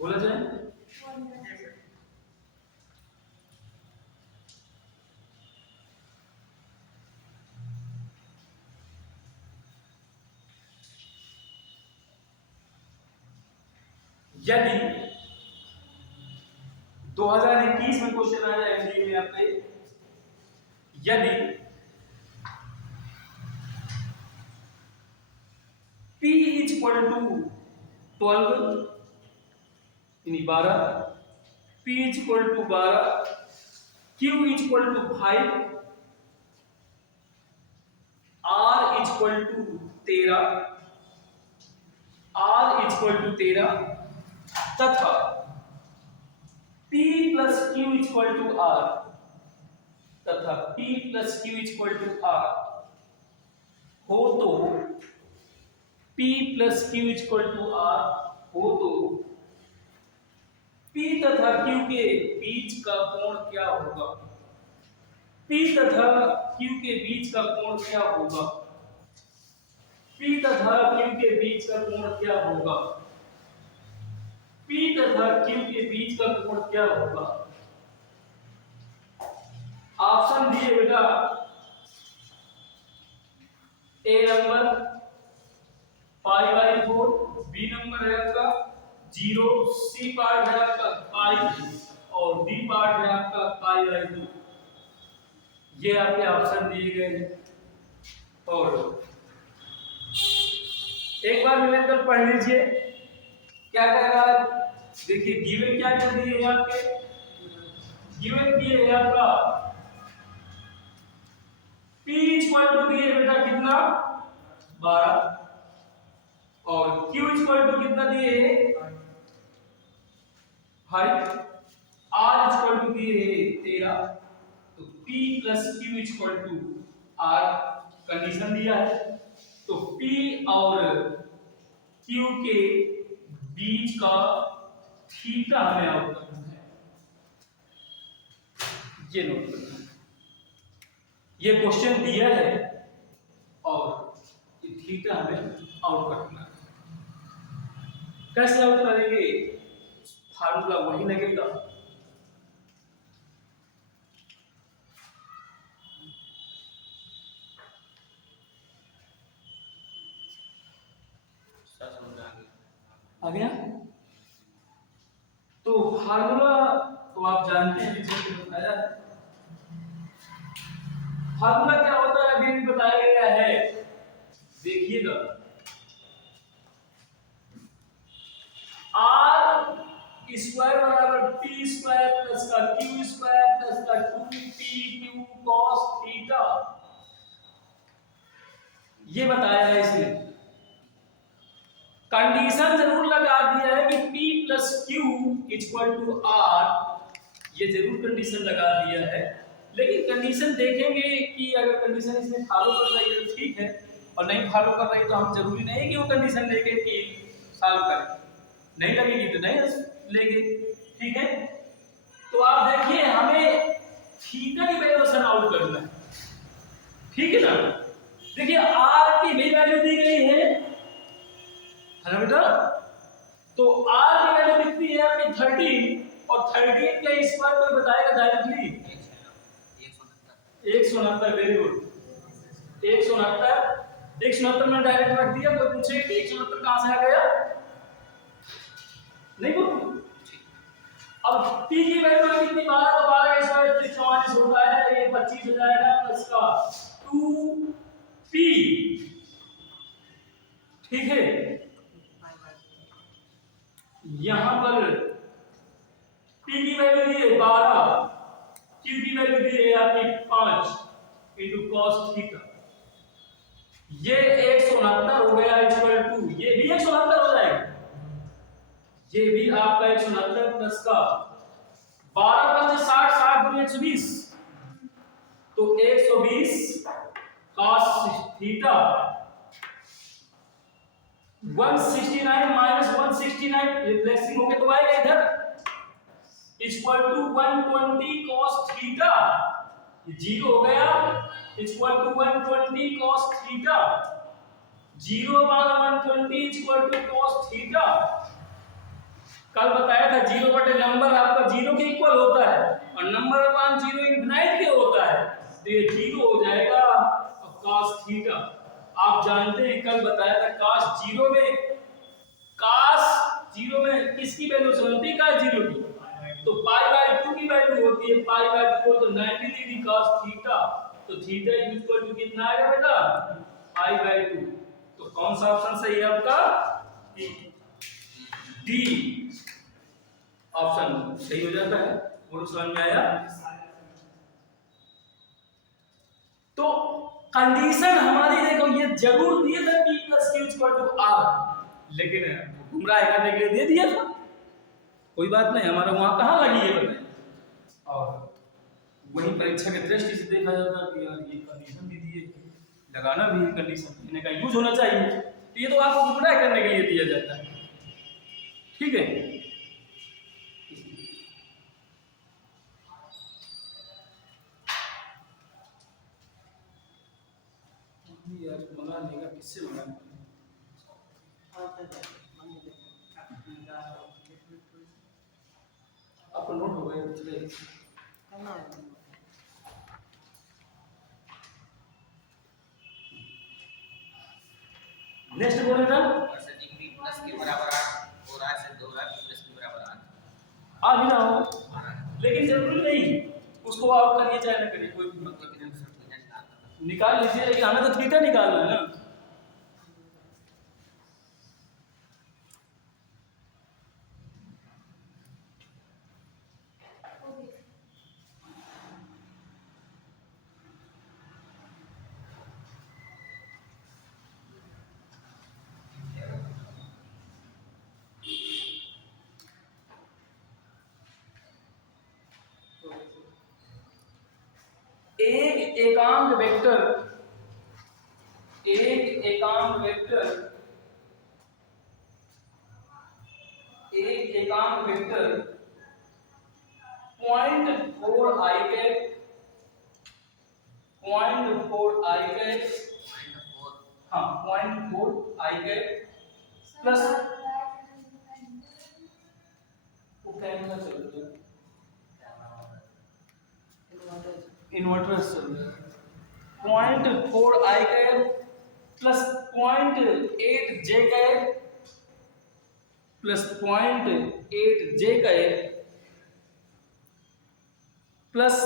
बोला जाए यदि 2021 में क्वेश्चन आ जाए एमडीए में आपके, यदि P इक्वल टू 12 यानी 12, P equal to 12, Q equal to 5, R equal to 13, R equal to 13 तथा P plus Q equal to R तथा P plus Q equal to R हो तो P plus Q equal to R हो तो P तथा Q के बीच का कोण क्या होगा? P तथा Q के बीच का कोण क्या होगा? P तथा Q के बीच का कोण क्या होगा? P तथा Q के बीच का कोण क्या होगा? ऑप्शन दिए बेटा, A number pi by 4, B number है आपका 0, सी पार्ट है आपका पाई और डी पार्ट है आपका पाई बाई 2। ये आपके ऑप्शन दिए गए हैं। और एक बार मिलकर पढ़ लीजिए क्या कह रहा है। देखिए गिवन क्या कर दिए हैं आपके, गिवन दिए है आपका P इक्वल टू दिए बेटा कितना 12 और Q इक्वल टू कितना दिए है 5, R इक्वल टू दिए है 13। तो P plus Q equal to R condition दिया है। तो P और Q के बीच का थीटा हमें आउट करना है, ये नोट करना है। ये क्वेश्चन दिया है और ये थीटा हमें आउट करना है। कैसे आउट करेंगे, फार्मूला वही लगेगा। आ गया। तो फार्मूला तो आप जानते हैं, पीछे बताया है। फार्मूला क्या होता है अभी भी बताया गया है, देखिएगा। R स्क्वायर बराबर T स्क्वायर प्लस का Q स्क्वायर प्लस का 2PQ cos थीटा, ये बताया है इसमें। कंडीशन जरूर लगा दिया है कि P plus Q equal to R, ये जरूर कंडीशन लगा दिया है। लेकिन कंडीशन देखेंगे कि अगर कंडीशन इसमें फॉलो कर रही है तो ठीक है, और नहीं फॉलो कर रही तो हम जरूरी नहीं कि वो कंडीशन लेके कि सॉल्व करें, नहीं लगेगी तो नहीं लेंगे, ठीक है। तो आप देखिए हमें थीटा की वैल्यू आउट करना है, ठीक है ना। देखिए R की भी वैल्यू दी गई है ना बेटा, तो R की वैल्यू कितनी है आपकी 13 और 13 का स्क्वायर कोई बताएगा डायरेक्टली 169। वेरी गुड 169 में डायरेक्ट रख दिया। कोई पूछे कि 169 कहां से आ गया, नहीं बोल। अब P की वैल्यू कितनी 12, तो 12 का स्क्वायर 44 होता है, ये 25 हो जाएगा प्लस का 2P, ठीक है। यहां पर P की वैल्यू दी है 12, Q की वैल्यू दी है आपकी 5 इनटू cos थीटा, ये 169 हो गया इक्वल टू, ये भी 169 हो जाएगा, ये भी आपका 169 प्लस का 12 5 60, 60 दूनी 120, तो 120 cos थीटा 169 माइनस 169 रिप्लेसिंग होके तो आएगा इधर इक्वल टू 120 cos थीटा, ये 0 हो गया इक्वल टू 120 cos थीटा, 0 बार 120 इक्वल टू cos थीटा। कल बताया था 0 बटे नंबर आपका 0 के इक्वल होता है और नंबर अपान 0 इनफिनिट के होता है, तो ये 0 हो जाएगा और cos थीटा। आप जानते हैं कल बताया था cos 0 में किसकी वैल्यू होती है, cos 0 की, तो पाई बाय 2 की वैल्यू होती है, पाई बाय 2 तो 90 डिग्री cos थीटा, तो थीटा इक्वल टू कितना आएगा बेटा पाई बाय 2। तो कौन सा ऑप्शन सही है आपका, डी ऑप्शन सही हो जाता है। बोलो समझ में आया। तो कंडीशन हमारी देखो ये जरूर दिए थे P plus Q equal to R, लेकिन गुमराह करने के लिए दे दिया था, कोई बात नहीं, हमारा वहां कहां लगी है बताइए। और वही परीक्षा के दृष्टि से देखा जाता है कि यार ये कंडीशन भी दिए, लगाना भी कंडीशन, इनका यूज होना चाहिए, तो ये तो आपको गुमराह करने के लिए दिया जाता है, ठीक है। यार मंगा लेगा, किससे मंगा, आपको नोट हो गया चले नेक्स्ट बोल बेटा और सर जी b प्लस के बराबर 8 और आज से 2 b प्लस के बराबर 8 आ भी ना हो, लेकिन जरूरी नहीं उसको आप करिए चाहे ना करिए, कोई मतलब कि सर थीटा निकालना था। निकाल लीजिए, लेकिन हमें तो थीटा निकालना है ना। एक एकांक वेक्टर .4 i कैप हाँ 0.4 i कैप प्लस वो कैमरा चल रहा है, इन्वर्टर चल रहा है, 0.4 i cap plus 0.8 j cap plus 0.8 j cap plus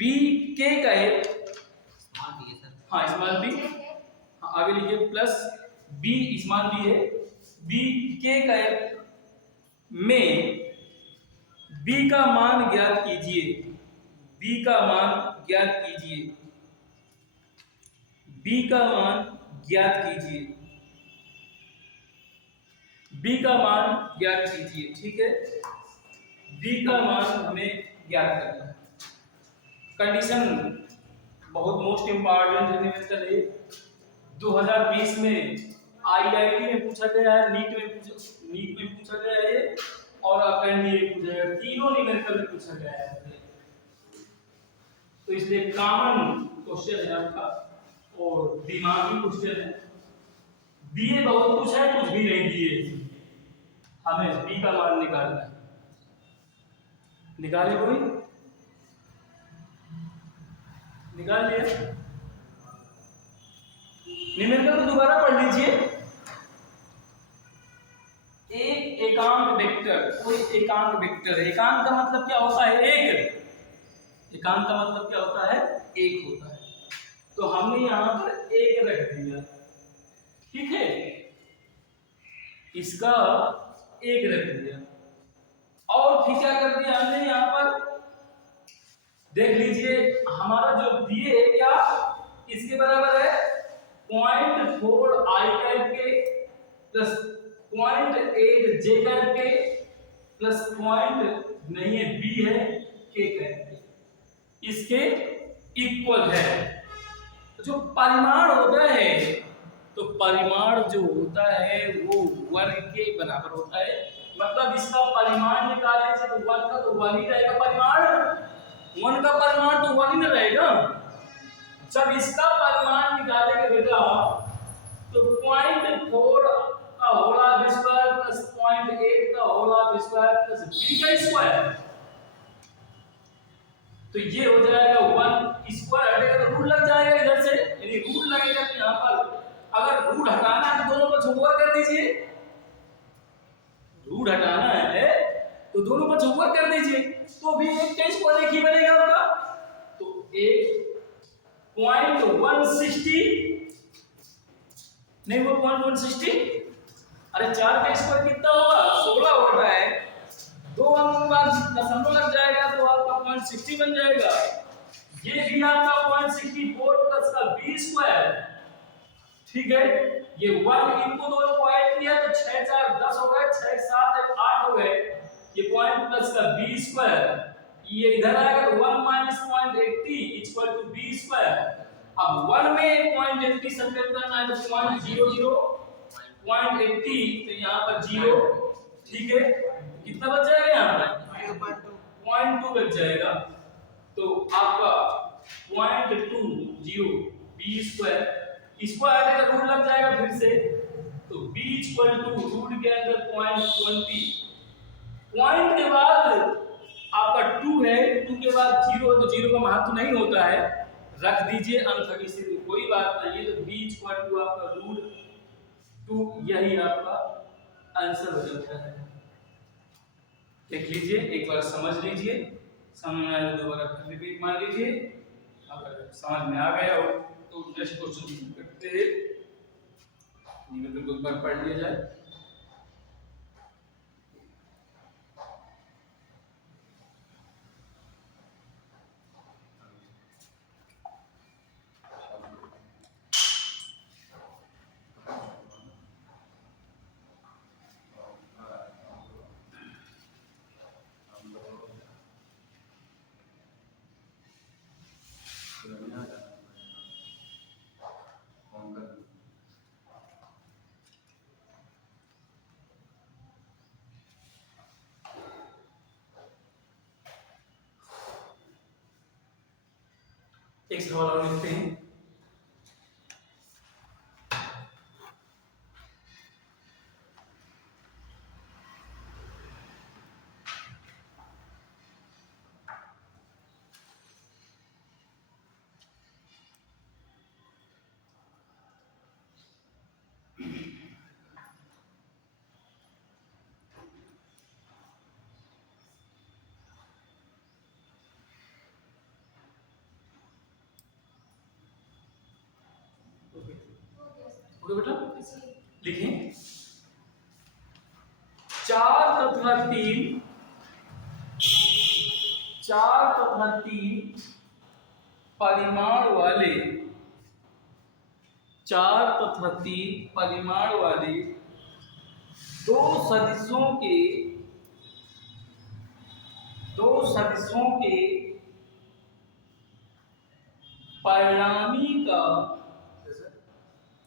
b k cap, small b है सर। हाँ स्मॉल b, हाँ आगे लिखिए प्लस b स्मॉल b है, b k कैप में b का मान ज्ञात कीजिए, b का मान ज्ञात कीजिए, b का मान ज्ञात कीजिए, b का मान ज्ञात कीजिए। ठीक है, b का मान हमें ज्ञात करना है। कंडीशन बहुत मोस्ट इंपॉर्टेंट यूनिवर्सल है, 2020 में IIT में पूछा गया है, नीट में पूछा गया है और अपेंडी में पूछा गया है, तीनों न्यूमेरिकल में पूछा गया है, तो इसलिए कॉमन क्वेश्चन है आपका और दिमागी क्वेश्चन है। दिए बहुत कुछ है, कुछ भी नहीं दिए, हमें बी का मान निकालना है। निकाले कोई? निकाल लिया? न्यूमेरिकल को दोबारा पढ़ लीजिए। एक एकांक वेक्टर, कोई एकांक वेक्टर, एकांक का मतलब क्या होता है? एक। एकांक का मतलब क्या होता है? एक होता है। तो हमने यहां पर एक रख दिया, ठीक है, इसका एक रख दिया और फिर क्या कर दिया हमने यहां पर, देख लीजिए हमारा जो दिए है क्या इसके बराबर है 0.4 i कैप के प्लस 0.8 j कैप के प्लस पॉइंट नहीं है b है k कैप के, इसके इक्वल है। जो परिमाण होता है, तो परिमाण जो होता है वो वर्ग के बराबर होता है, मतलब इसका परिमाण निकालने से तो 1 का तो 1 ही रहेगा परिमाण, 1 का परिमाण तो 1 ही ना रहेगा। जब इसका परिमाण निकालेंगे बेटा तो 0.4 का होल स्क्वायर प्लस 0.8 का होल स्क्वायर प्लस b का स्क्वायर, तो ये हो जाएगा 1 स्क्वायर हटेगा तो रूट लग जाएगा इधर से, यानी रूट लगेगा तो यहां पर अगर रूट हटाना है तो दोनों को छुपकर कर दीजिए, रूट हटाना है तो दोनों को छुपकर कर दीजिए, तो भी एक का स्क्वायर एक ही बनेगा आपका, तो एक 0.160 नहीं वो 0.160, अरे 4 का स्क्वायर कितना होगा? 16 होता है, 2 अंकों का दशमलव लग जाएगा तो आपका 0.60 बन जाएगा। ये भी आपका 0.64 प्लस का b स्क्वायर, ठीक है, ये 1 इनको दोनों को ऐड किया तो 6 4 10 हो गए, 6 7 8 हो गए, ये पॉइंट प्लस का b स्क्वायर, ये इधर आएगा तो 1 minus 0.80 equal to b square. अब 1 में 0.80 सब्ट्रैक्ट करना है तो 0.00 0.80 तो यहां पर 0, ठीक है, कितना बच जाएगा यहां पर 0.2 बच जाएगा, तो आपका 0.20 b स्क्वायर, इसको आगे का रूट लग जाएगा फिर से, तो b इक्वल टू रूट के अंदर 0.20, पॉइंट के बाद आपका 2 है, 2 के बाद 0 है तो 0 का महत्व नहीं होता है, रख दीजिए अंक की स्थिति कोई बात नहीं है, तो b इक्वल टू आपका रूट तो यही आपका आंसर हो जाता है। देख लीजिए, एक बार समझ लीजिए, समझ में आया तो दोबारा फिर रिपीट मार लीजिए। अगर समझ में आ गया हो तो नेक्स्ट क्वेश्चन करते हैं। न्यूमेरिकल को एक बार पढ़ लिया जाए। एक सवाल और लिखते हैं। ओके बेटा, लिखें 4 तथा 3 परिमाण वाले 4 तथा 3 परिमाण वाले दो सदिशों के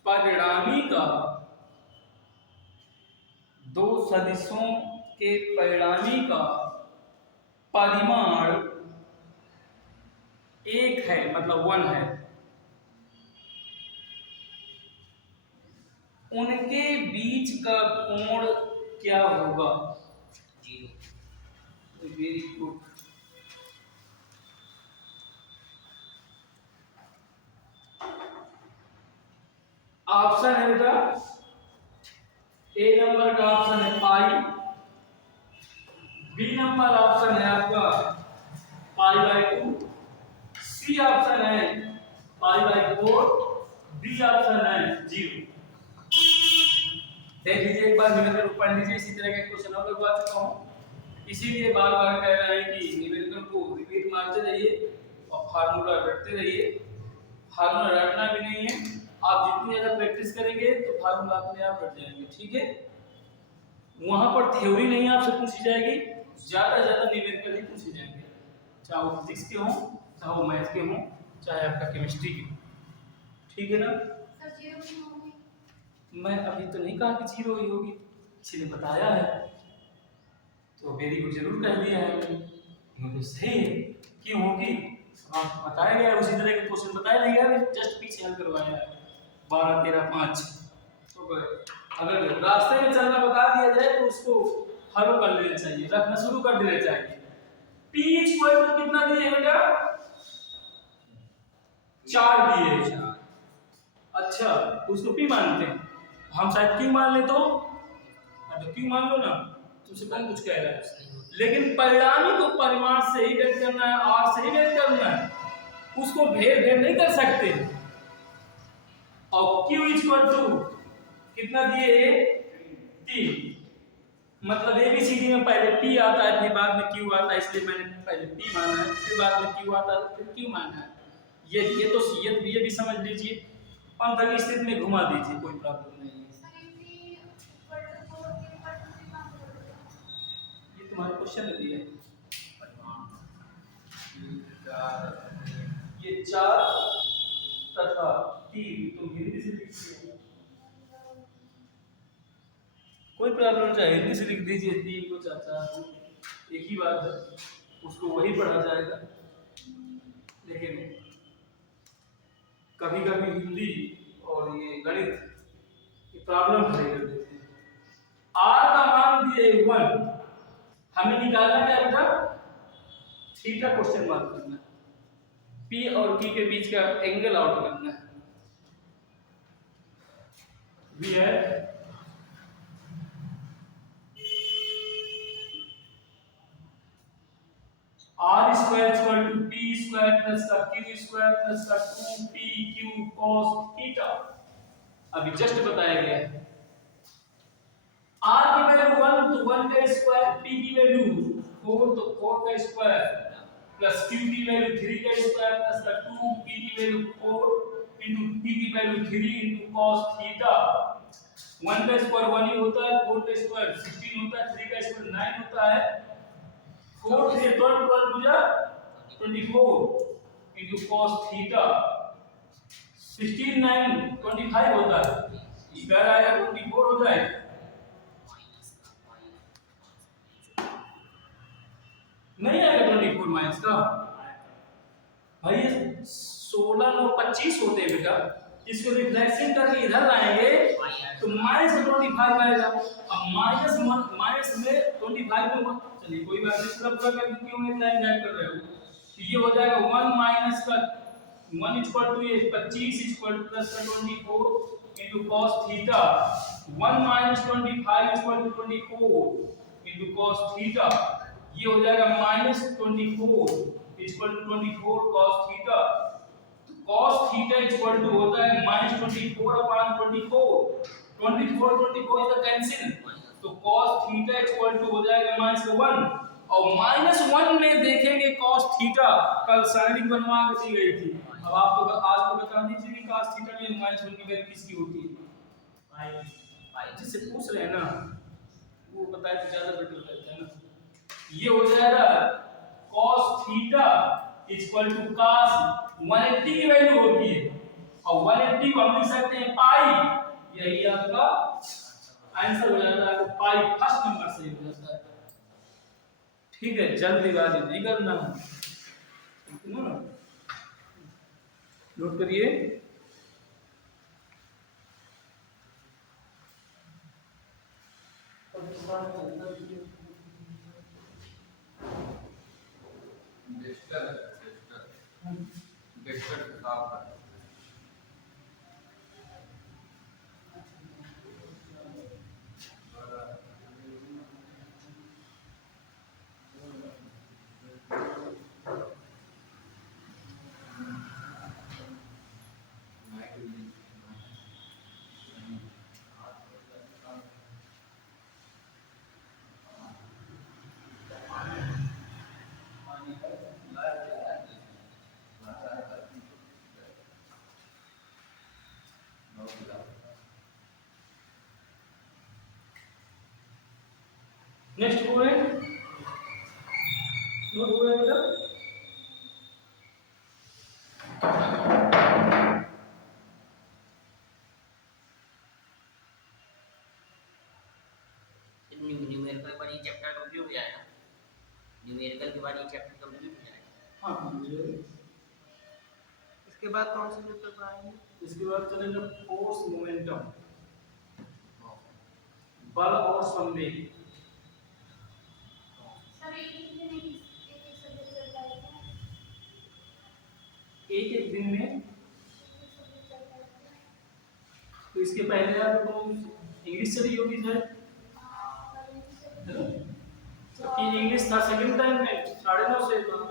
परिणामी का दो सदिशों के परिणामी का परिमाण 1 है, मतलब 1 है। उनके बीच का कोण क्या होगा? 0। Very good. ऑप्शन है बेटा, ए नंबर का ऑप्शन है पाई, बी नंबर ऑप्शन है आपका पाई/2, सी ऑप्शन है पाई/4, डी ऑप्शन है 0। देख लीजिए, एक बार न्यूमेरिकल पढ़ लीजिए। इसी तरह के क्वेश्चन और लगवा चुका हूं, इसीलिए बार बार कह रहा है कि न्यूमेरिकल को रिपीट मारते रहिए और फार्मूला रटते रहिए। फार्मूला रटना भी नहीं है, आप जितनी ज्यादा प्रैक्टिस करेंगे तो फार्मूला अपने आप रट जाएंगे, ठीक है। वहां पर थ्योरी नहीं आपसे पूछी जाएगी, ज्यादा से ज्यादा न्यूमेरिकल ही पूछे जाएंगे, चाहे वो फिजिक्स के हों, चाहे वो मैथ के हों, चाहे आपका केमिस्ट्री के, ठीक है ना। सर 0 क्यों होगी? मैं अभी तो नहीं कहा कि 0 ही होगी, किसी ने बताया है तो वेरी गुड जरूर कह दिया है, तो सही है। क्यों होगी आप बताया गया, उसी तरह के क्वेश्चन बताया नहीं गया, जस्ट पीछे हल करवाया है 12 13 5। तो अगर रास्ते में चलना बता दिया जाए तो उसको फॉलो कर लेना चाहिए, रखना शुरू कर देना चाहिए। पी इक्वल टू कितना दिए बेटा? 4 दिए। अच्छा, उसको पी मानते हैं, हम शायद क्यों मान ले तो क्यों मान लो ना, तुमसे कौन कुछ कह रहा है। लेकिन परिणामी को परिमाण से ही व्यक्त करना है, आर से ही व्यक्त करना है, उसको भेद नहीं कर सकते। और Q इक्वल टू कितना दिए? 3। मतलब ABCD में पहले P आता है, फिर बाद में Q आता है, इसलिए मैंने पहले P माना है, फिर बाद में Q आता है, फिर Q माना है। ये तो ये भी समझ लीजिए, पंथ की स्थिति में घुमा दीजिए, कोई प्रॉब्लम नहीं है। ये तुम्हारे क्वेश्चन में दिया है, ये 4 तथा 3 तुम हिंदी से लिखिए, कोई प्रॉब्लम नहीं, चाहे हिंदी से लिख दीजिए 3 को 4, एक ही बात है, उसको वही पढ़ा जाएगा। लेकिन कभी कभी हिंदी और ये गणित ये प्रॉब्लम खड़ी कर देते हैं। आर का मान दिए 1, हमें निकालना क्या बेटा? थीटा क्वेश्चन मार्क करना है, P और Q के बीच का एंगल आउट करना है। भी है square equal to p square plus का q स्क्वायर प्लस का 2pq cos थीटा। अभी जस्ट बताया गया है r की वैल्यू 1 तो 1 का स्क्वायर, p की वैल्यू 4 तो 4 का स्क्वायर प्लस q की वैल्यू 3 का स्क्वायर प्लस का 2p की वैल्यू 4 इनटू p की वैल्यू 3 इनटू cos थीटा। 1 का स्क्वायर 1 ही होता है, 4 का स्क्वायर 16 होता है, 3 का स्क्वायर 9 होता है, 4 से 12 पूजा 24 इनटू cos थीटा। 16 9 25 होता है, इधर आएगा 24 हो जाएगा। नहीं आएगा 24 माइनस का भाई, ये 16 9 25 होते हैं बेटा। इसको रिफ्लेक्शन करके इधर लाएंगे तो माइनस 25 आएगा। अब माइनस में 25 में चलिए कोई बात नहीं, पूरा पूरा करके क्यों इतना ऐड कर रहे हो। तो ये हो जाएगा 1 माइनस का 1 इक्वल टू ये 25 इक्वल टू प्लस का 24 into cos theta. 1 minus 25 equal to 24 into cos theta. ये हो जाएगा minus 24 equal to 24 cos theta. तो cos थीटा इक्वल टू होता है minus 24 upon 24। 24 is the cancel, तो cos थीटा इक्वल टू हो जाएगा माइनस 1। और माइनस 1 में देखेंगे cos थीटा, कल साइनिंग बनवा के दी गई थी। अब आपको आज को बता दीजिए कि cos थीटा में माइनस 1 की वैल्यू किसकी होती है। भाई जिससे पूछ रहे हैं ना वो बताए तो ज्यादा बेटर रहता है ना। ये हो जाएगा cos theta equal to cos 180 की वैल्यू होती है, और 180 को हम लिख सकते हैं पाई। यही आपका आंसर हो जाता है, तो पाई फर्स्ट नंबर से हो जाता है। ठीक है, जल्दीबाजी नहीं करना, नोट करिए। नेक्स्ट हुए नोट हुए बेटा। न्यूमेरिकल के बाद ये चैप्टर कंप्लीट हो जाएगा। न्यूमेरिकल के बाद ये चैप्टर कंप्लीट हो जाएगा। हाँ, इसके बाद कौन से चैप्टर पढ़ाएंगे? इसके बाद चलेगा फोर्स मोमेंटम, बल और संवेग। सर एक सब्जेक्ट चलता है क्या? एक दिन में एक सब्जेक्ट चलता है क्या? तो इसके पहले आपको इंग्लिश चली होगी सर, कल से कि इंग्लिश था सेकंड टाइम में 9:30 से था। और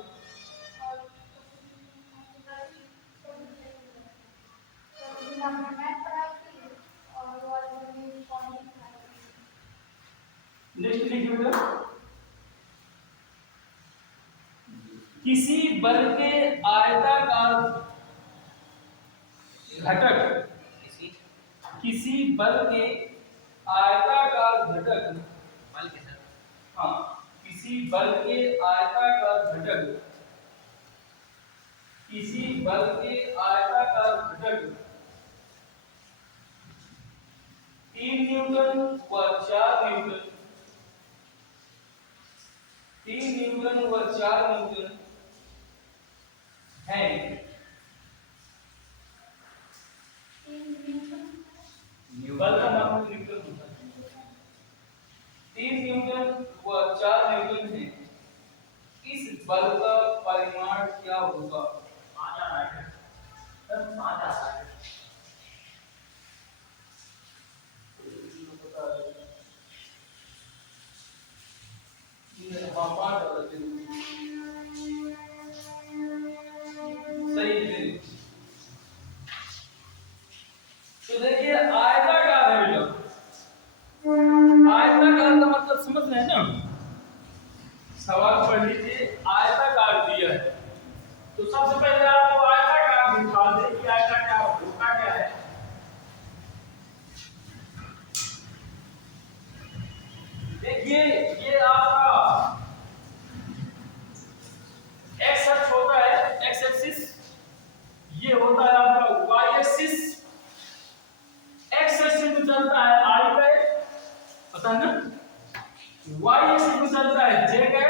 तो हमने मैथ पढ़ाई थी और वो वाले में कॉर्डिनेट पढ़ाई थी। नेक्स्ट लिखिए बेटा, किसी बल के आयताकार घटक, किसी बल के आयताकार घटक, बल के सर, हाँ किसी बल के आयताकार घटक, किसी बल के आयताकार घटक 3 न्यूटन व 4 न्यूटन, 3 न्यूटन व 4 न्यूटन है। बल का माप न्यूटन होता है। 3 न्यूटन व 4 न्यूटन है, इस बल का परिमाण क्या होगा। आ जा रहा है, आ जा रहा है। हाँ 5 वाला सही है। तो देखिए आयताकार है बेटा, आयताकार का मतलब समझ रहे हैं ना, सवाल पढ़ लीजिए, आयताकार दिया है तो सबसे पहले आपको आयताकार दिखा दे कि आयताकार होता क्या है। देखिए ये आपका एक्स अक्ष होता है, एक्स एक्सिस, ये होता है आपका वाई एक्सिस। एक्स एक्सिस में चलता है आई का, पता है ना, वाई एक्सिस में चलता है जे का,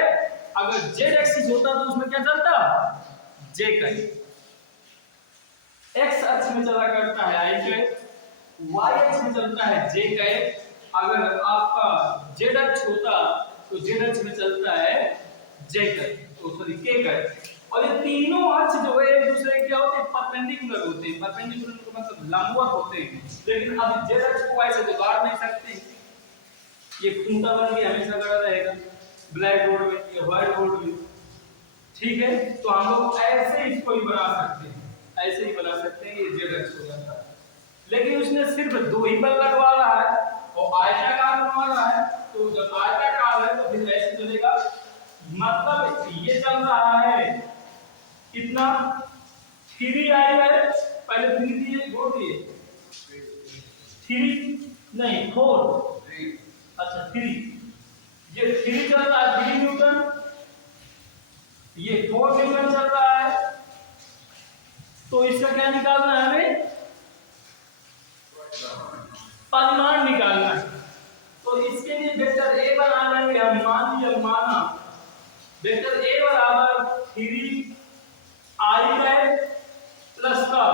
अगर जेड एक्सिस होता तो उसमें क्या चलता, जे का। एक्स अक्ष में चला करता है आई का, वाई अक्ष में चलता है जे का, अगर आपका जेड अक्ष होता तो जेड अक्ष में चलता है जे का, तो सॉरी के का। और ये तीनों अक्ष जो है एक दूसरे के क्या होते हैं, परपेंडिकुलर होते हैं। परपेंडिकुलर का मतलब लंबवत होते हैं, लेकिन अब जेड अक्ष को ऐसे तो गाड़ नहीं सकते, ये खूंटा बन के हमेशा खड़ा रहेगा ब्लैक बोर्ड में या व्हाइट बोर्ड में, ठीक है। तो हम लोग ऐसे इसको ही बना सकते हैं, ऐसे ही बना सकते हैं, ये जेड अक्ष हो जाता है। लेकिन उसने सिर्फ दो ही बल लगवा रहा है और आयताकार बनवा रहा है, तो जब आयताकार है तो फिर ऐसे चलेगा, मतलब ये चल रहा है कितना, 3 आई है, पहले 3 दिए, 2 दिए, 3 नहीं 4, अच्छा 3, ये 3 चल रहा है 3 न्यूटन, ये 4 न्यूटन चल रहा है। तो इसका क्या निकालना है हमें, परिमाण निकालना है। तो इसके लिए वेक्टर ए बना लेंगे हम, मान लिया, माना वेक्टर ए बराबर 3 आई है प्लस का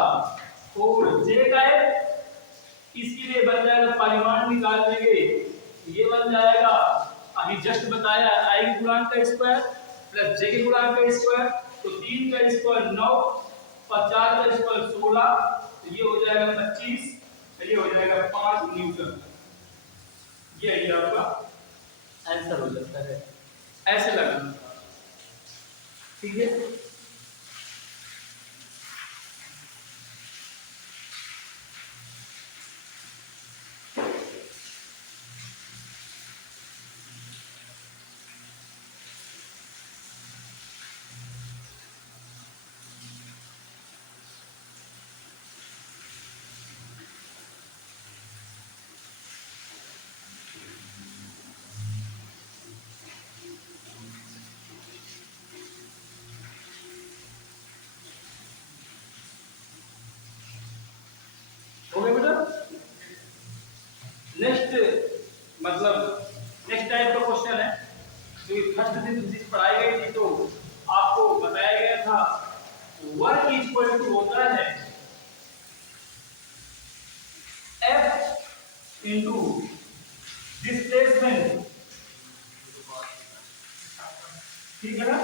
4 जे का है। इसके लिए बन जाएगा, परिमाण निकाल लेंगे, ये बन जाएगा अभी जस्ट बताया आई के गुणांक का स्क्वायर प्लस जे के गुणांक का स्क्वायर, तो 3 का स्क्वायर 9 और 4 का स्क्वायर 16, तो ये हो जाएगा 25, ये हो जाएगा 5 न्यूटन। ये आपका आंसर हो जाता है, ऐसे लगाना, ठीक है। हो गया बेटा। नेक्स्ट मतलब नेक्स्ट टाइप का क्वेश्चन है, जो फर्स्ट दिन फिजिक्स पढ़ाई गई थी, तो आपको बताया गया था वर्क इक्वल टू होता है F इनटू डिस्प्लेसमेंट, ठीक है ना,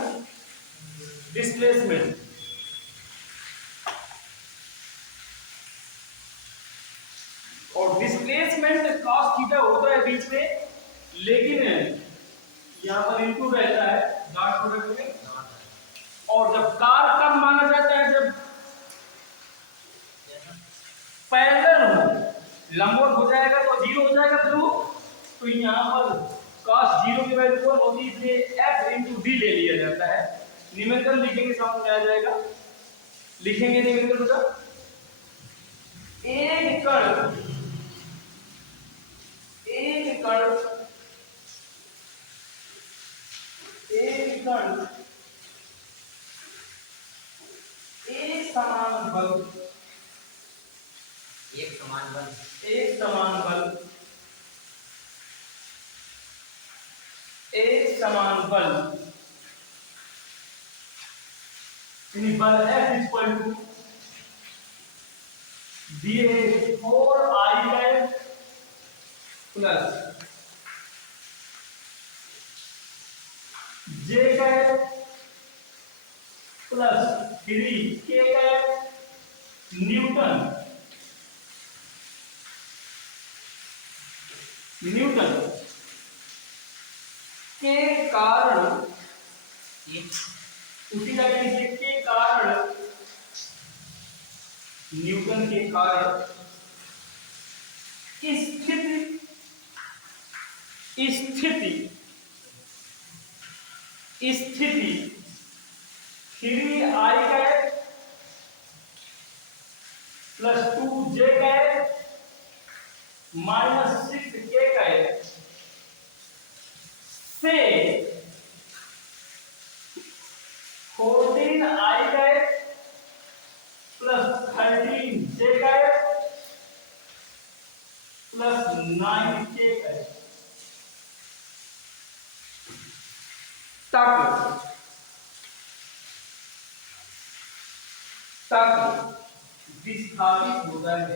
डिस्प्लेसमेंट। और डिस्प्लेसमेंट cos थीटा होता है बीच में, लेकिन यहाँ पर इनटू रहता है डॉट प्रोडक्ट में। और जब कार कब माना जाता है, जब पैरेलल हो, लंबवत हो जाएगा तो 0 हो जाएगा ब्लू, तो यहाँ पर cos 0 की वैल्यू कौन होती है, इसलिए f इनटू d ले लिया जाता है। न्यूमेरिकल लिखेंगे समझ में आ जाएगा, लिखेंगे न्यूमेरिकल बेटा, एक कण एक समान बल, एक समान बल, एक समान बल, एक समान बल, यानी बल F इक्वल टू दिए 4i है प्लस j का है प्लस 3k का है न्यूटन, न्यूटन के कारण, एक उसी का के कारण न्यूटन के कारण स्थिति स्थिति स्थिति 3i cap plus 2j cap minus 6k cap से 14i cap plus 13j cap plus 9k cap तक विस्थापित होता है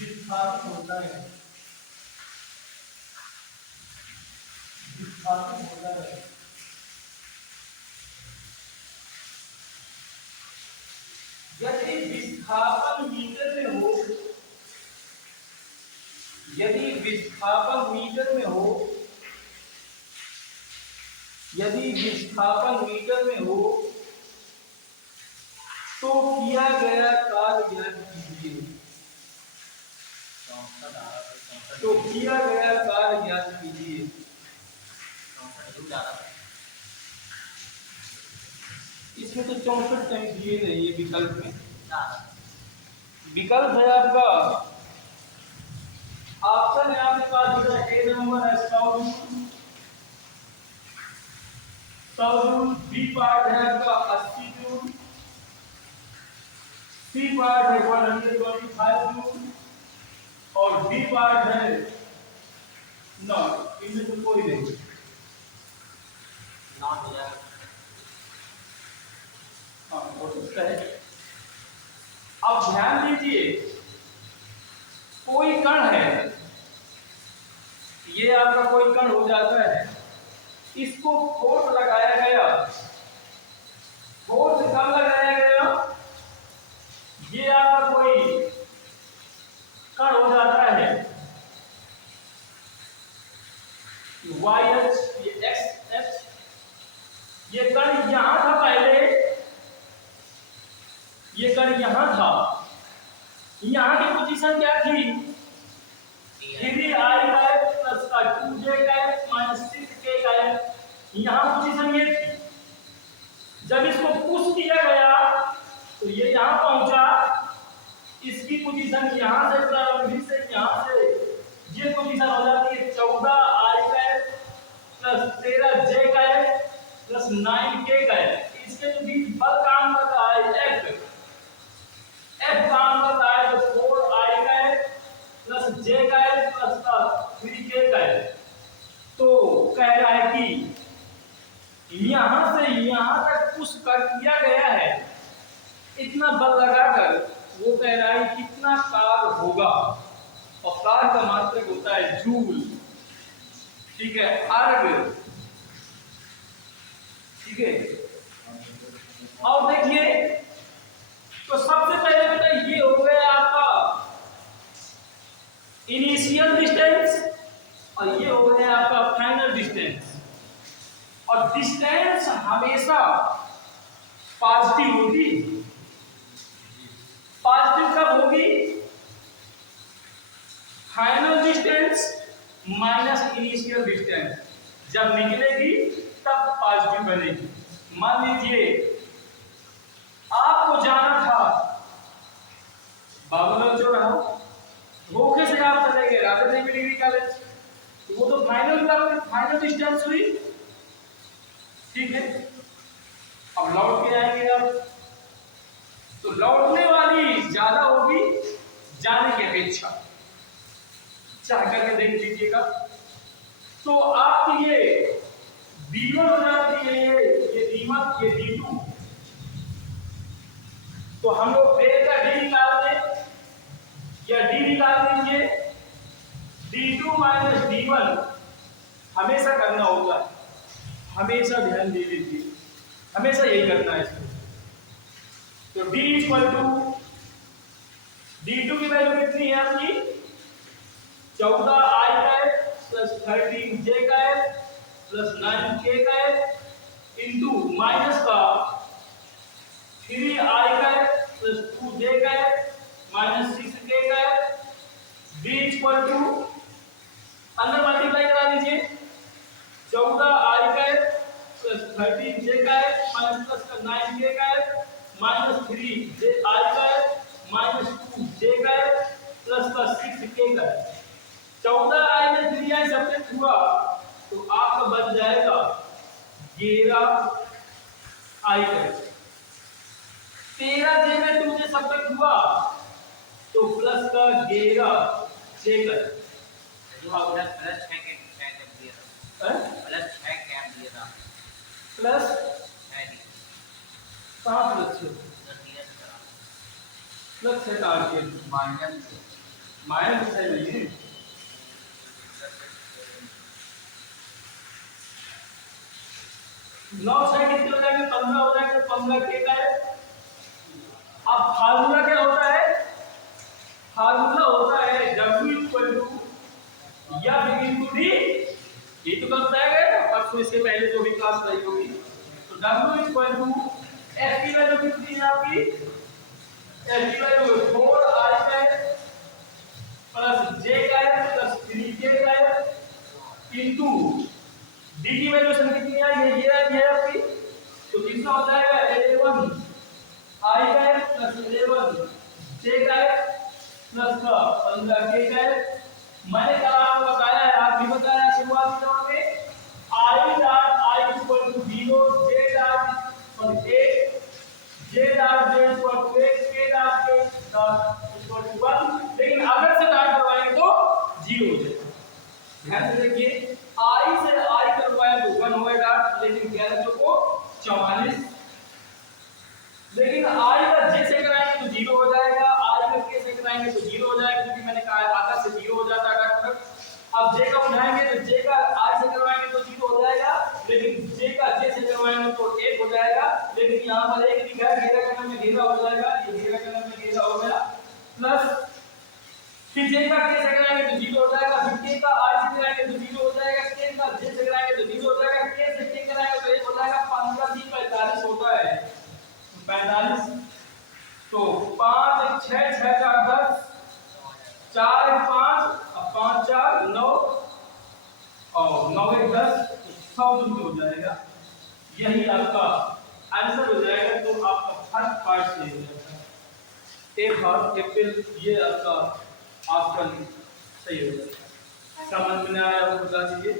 विस्थापित होता है यदि विस्थापन मीटर में हो यदि विस्थापन मीटर में हो तो किया गया कार्य ज्ञात कीजिए इसमें तो 64 टाइम दिए नहीं है विकल्प में विकल्प है आपका ऑप्शन है आपके पास ए नंबर है 100 जूल बी पार्ट है आपका 80 जूल सी पार्ट है 125 जूल और डी पार्ट है 9 इनमें से कोई नहीं हाँ हो सकता है। अब ध्यान दीजिए कोई कण है ये आपका कोई कण हो जाता है इसको फोर्स लगाया गया फोर्स कब लगाया गया ये आपका कोई कण हो जाता है YH ये XX ये कण यहां था पहले ये कण यहां था यहां की पोजीशन क्या थी 3i plus 2j minus 6k यहां पोजीशन ये थी जब इसको पुश किया गया तो ये यहां पहुंचा इसकी पोजीशन यहां से प्रारंभिक से यहां से ये पोजीशन हो जाती है 14i plus 13j plus 9k इसके जो बीच बल काम कर रहा है F काम कर रहा है तो 4i plus j plus 3k तो कह रहा है कि यहां से यहां तक पुश कर दिया गया है इतना बल लगाकर वो कह रहा है कितना कार्य होगा और कार्य का मात्रक होता है जूल ठीक है अर्ग ठीक है। और देखिए तो सबसे पहले बेटा ये हो गया आपका इनिशियल डिस्टेंस और ये हो गया आपका फाइनल डिस्टेंस और डिस्टेंस हमेशा पॉजिटिव होगी पॉजिटिव कब होगी final distance minus initial distance जब निकलेगी तब पॉजिटिव बनेगी। मान लीजिए आपको जाना था बाबूलाल चौराहा धोखे से आप चले गए राजा देवी डिग्री कॉलेज तो वो तो फाइनल डिस्टेंस हुई ठीक है। अब लौट के आएंगे आप तो लौटने वाली ज्यादा होगी जाने की अपेक्षा चाह करके देख लीजिएगा तो आपकी ये D1 हो जाती है ये D1 ये D2 तो हम लोग डेल्टा D निकाल दें या D निकाल देंगे D2 माइनस D1 हमेशा करना होता है हमेशा ध्यान दे दीजिए हमेशा यही करना है इसको तो D इक्वल टू D2 की वैल्यू कितनी है आपकी 14i plus 13j plus 9k into minus का 3i का प्लस 2j का माइनस 6k का b इक्वल टू अंदर मल्टीप्लाई करा दीजिए 14i का प्लस 13j का माइनस प्लस 9k का माइनस 3ji का माइनस 2j का प्लस का 6k का 14i में 3i सब्ट्रैक्ट हुआ तो आपका बच जाएगा 11i का 13j में 2j सब्ट्रैक्ट हुआ तो प्लस का 11j का जो आप प्लस 6 के दिया था, प्लस 6 कैप दिया था, प्लस 6 दी, कहाँ प्लस 6 उधर दिया था, प्लस 6 का आगे माइनस है नहीं 9 6 कितने हो जाएंगे 15 हो जाएंगे 15 के का है। अब फार्मूला क्या होता है फार्मूला होता है W इक्वल टू या बिगिन टू डी ये तो कब बताया गया था परसों इसके पहले जो भी क्लास रही होगी तो W इक्वल टू F की वैल्यू कितनी है आपकी F की वैल्यू 4i का प्लस j का प्लस 3k का इनटू d की वैल्यू कितनी है ये आपकी तो कितना हो जाएगा 11 i का प्लस 11 j का प्लस 15 k का मैंने कल आपको बताया है आप भी बताया शुरुआती दौर में i dot i equal to 0 j dot 8 j dot j equal to 8 k dot k equal to 1 लेकिन अगर से डॉट करवाएंगे तो 0 हो जाएगा ध्यान से देखिए i से i करवाया तो 1 होगा डॉट लेकिन 11 को 44 लेकिन i का j से कराएंगे तो 0 हो जाएगा i का k से कराएंगे तो 0 हो जाएगा क्योंकि मैंने कहा आधा से 0 हो जाता है डॉट अब j का उठाएंगे तो j का i से करवाएंगे तो 0 हो जाएगा लेकिन j का j से करवाएंगे तो 1 हो जाएगा लेकिन यहां पर 1 लिखा है घेरा करने में घेरा हो जाएगा ये घेरा करने में घेरा हो गया प्लस फिर j का k से कराएंगे तो 0 हो जाएगा फिर k का i से कराएंगे तो 0 हो जाएगा k का j से कराएंगे तो 0 हो जाएगा k से k कराएंगे तो 1 हो जाएगा 15 3 45 होता है 45 तो 5 6 6 4 10 4 5 अब 5 4 9 और 9 1 10 100 हो जाएगा यही आपका आंसर हो जाएगा तो आपका फर्स्ट पार्ट सही हो जाएगा एक और फिर ये आपका ऑप्शन सही हो जाएगा समझ में आया तो बता दीजिए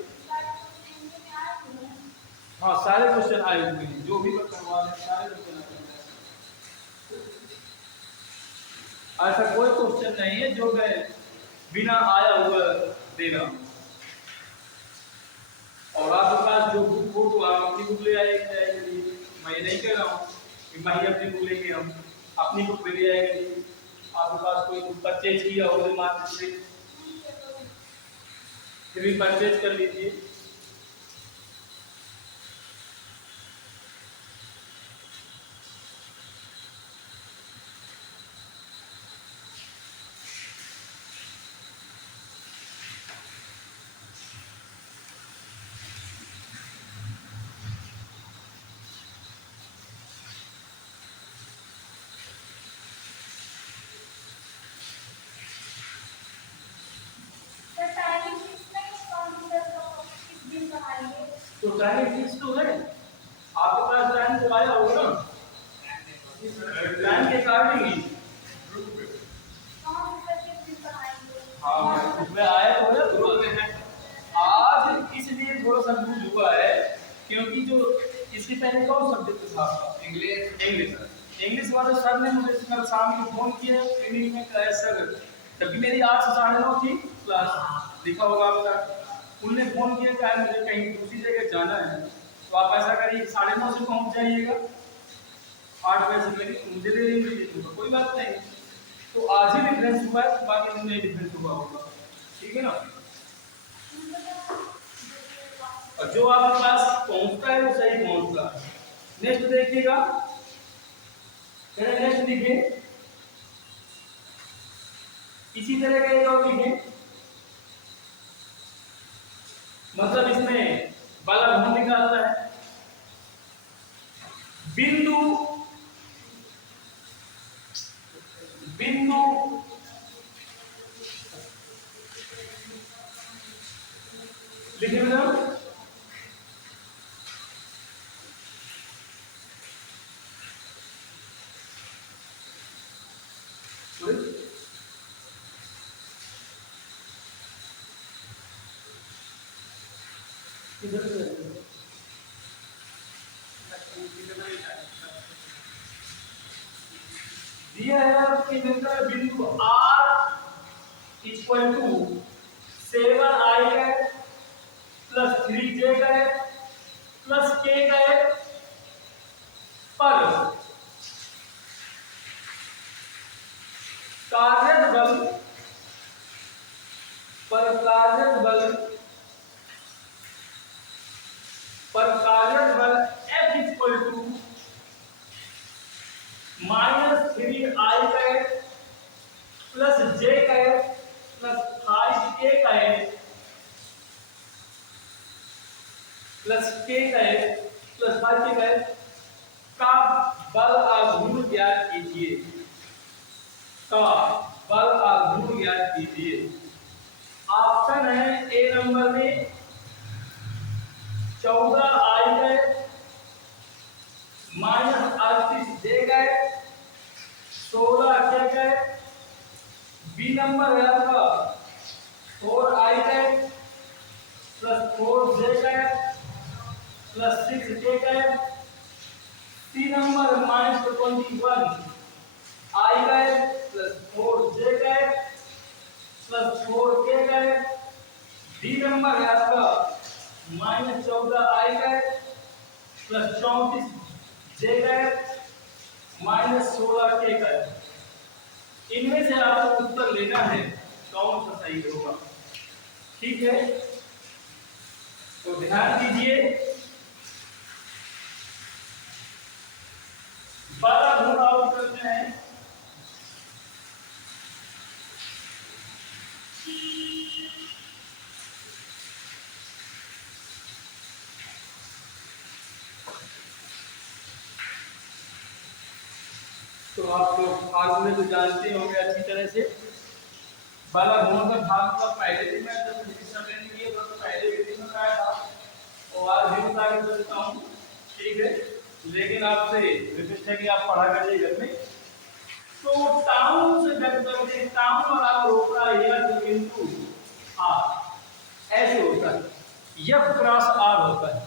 हाँ सारे क्वेश्चन आए हुए हैं जो भी करवा रहे सारे क्वेश्चन आए हुए हैं ऐसा कोई क्वेश्चन नहीं है जो मैं बिना आया हुआ दे रहा हूँ और आपके पास जो बुक हो तो आप अपनी बुक ले आएंगे मैं ये नहीं कह रहा हूँ कि मैं ही अपनी बुक लेके हम अपनी बुक भी ले आएंगे आपके पास कोई बुक परचेज किया हो तो मार्केट से फिर भी परचेज कर लीजिए तो टाइम फिक्स तो है आपके पास टाइम तो आया होगा ना टाइम के अकॉर्डिंग ही हाँ मैं आया तो है बोलते हैं आज इसलिए थोड़ा सा लूज हुआ है क्योंकि जो इससे पहले कौन सब्जेक्ट था इंग्लिश वाले सर ने मुझे कल शाम को फोन किया ट्रेनिंग में कहा सर जबकि मेरी 8 से 9:30 थी क्लास लिखा होगा आपका उनने फोन किया कि मुझे कहीं दूसरी जगह जाना है तो आप ऐसा करिए 9:30 से पहुंच जाइएगा 8 बजे से मुझे दे देंगे कोई बात नहीं तो आज ही डिफरेंस हुआ है बाकी दिन नहीं डिफरेंस हुआ होगा ठीक है ना और जो आपके पास पहुंचता है वो सही पहुंचता है नेक्स्ट देखिएगा नेक्स्ट लिखिए इसी तरह का एक और लिखिए मतलब इसमें बाला घूम निकालना है बिंदु बिंदु लिखे मैडम दिया है आपके अंदर बिंदु R इक्वल टू 7i है प्लस 3j का है प्लस k का है पर कार्यक बल F इक्वल टू -3i का है प्लस j का है प्लस 5k का है प्लस k का है प्लस 5k का है का बल आघूर्ण ज्ञात कीजिए ऑप्शन है ए नंबर में 14i का है -38j का है 16k का है बी नंबर है आपका 4i का है प्लस 4j का है प्लस 6k का है सी नंबर -21 i का है प्लस 4j का है प्लस 4k का है डी नंबर है आपका -14i का है प्लस 34j का है -16k का है। इनमें से आपको उत्तर लेना है कौन सा सही होगा। ठीक है, तो ध्यान दीजिए, बड़ा गुण आउट करते हैं। तो आप लोग भाग में तो जानते होंगे अच्छी तरह से। बाला गुणों का भाग का पहले दिन में जब हिस्सा लेने के लिए तो पहले भी दिन में आया था और आज भी बता के चलता हूँ। ठीक है, लेकिन आपसे रिक्वेस्ट है कि आप पढ़ा करिए घर में। तो टाउन से व्यक्त करते हैं, टाउन और आप रोका यह बिंदु आर ऐसे होता है, यह क्रॉस आर होता है,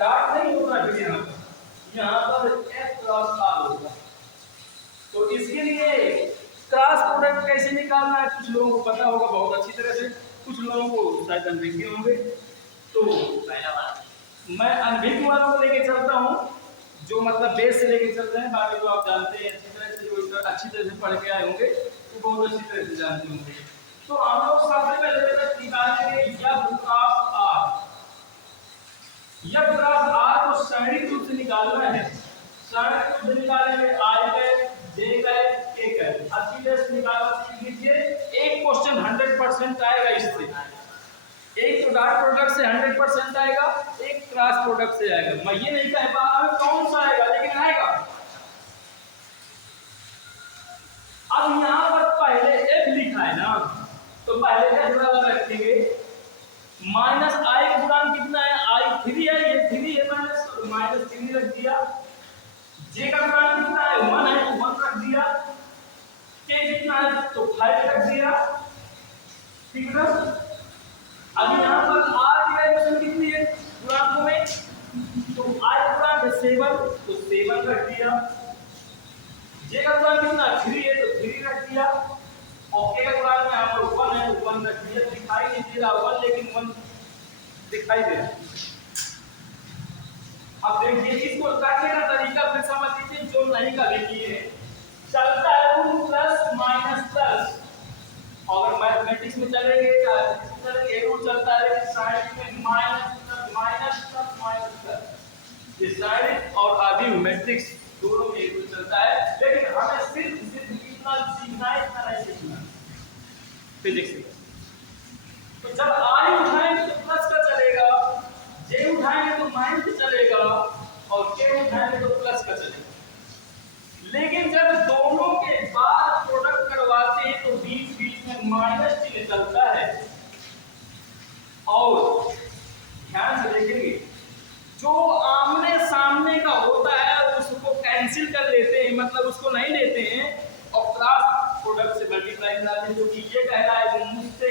डॉट नहीं होता फिर यहाँ पर एफ क्रॉस आर होगा। तो इसके लिए क्रॉस प्रोडक्ट कैसे निकालना है कुछ लोगों को पता होगा बहुत अच्छी तरह से, कुछ लोगों को शायद अनभिज्ञ होंगे। तो पहला बात मैं अनभिज्ञ वालों को लेके चलता हूँ, जो मतलब बेस से लेके चलते हैं, बाकी तो आप जानते हैं अच्छी तरह से, जो अच्छी तरह से पढ़ के आए होंगे तो बहुत अच्छी तरह से जानते होंगे। तो हम लोग सबसे पहले निकालेंगे यह क्रॉस आर। यह क्रॉस आर को सरणिक रूप से निकालना है। सरणिक रूप से निकालेंगे आई का जे का के का। अच्छी तरह से निकालना सीख लीजिए। एक क्वेश्चन 100% आएगा इससे, एक तो डॉट प्रोडक्ट से 100% आएगा, एक क्रॉस प्रोडक्ट से आएगा। मैं ये नहीं कह पा रहा हूं कौन सा आएगा, लेकिन आएगा। अब यहां पर पहले एफ लिखा है ना, तो पहले एफ वाला रखेंगे। माइनस आई का गुणांक कितना है, आई 3 है, ये 3 है, माइनस 3 रख दिया। जे का गुणांक कितना है, 1 है, 1 रख दिया। के कितना है, तो 5 रख दिया। ठीक है, अब यहाँ पर आर की वैल्यू कितनी है गुणांकों में, तो आई गुणांक है 7, तो 7 रख दिया। जे का गुणांक कितना 3 है, तो 3 रख दिया। और के का गुणांक यहाँ पर 1 है, तो 1 रख दिया। दिखाई नहीं दे रहा 1, लेकिन 1 दिखाई दे रहा। अब देखिए इसको करने का तरीका फिर समझ लीजिए, जो नहीं कर किए चलता है रूल प्लस माइनस प्लस। अगर मैथमेटिक्स में चलेंगे चलेंगे रूल चलता है साइन में minus plus minus plus minus plus. ये साइन और आदि मैट्रिक्स दोनों में रूल चलता है, लेकिन हमें सिर्फ इतना सीखना है, इतना नहीं सीखना फिजिक्स में। तो जब आई उठाएंगे तो प्लस का चलेगा, जे उठाएंगे तो माइनस का चलेगा, और के उठाएंगे तो प्लस का चलेगा। लेकिन जब दोनों के बाद माइनस चिन्ह चलता है और ध्यान से देखेंगे जो आमने सामने का होता है उसको कैंसिल कर लेते हैं, मतलब उसको नहीं लेते हैं और क्रॉस प्रोडक्ट से मल्टीप्लाई कराते हैं, जो कि ये कह रहा है मुझसे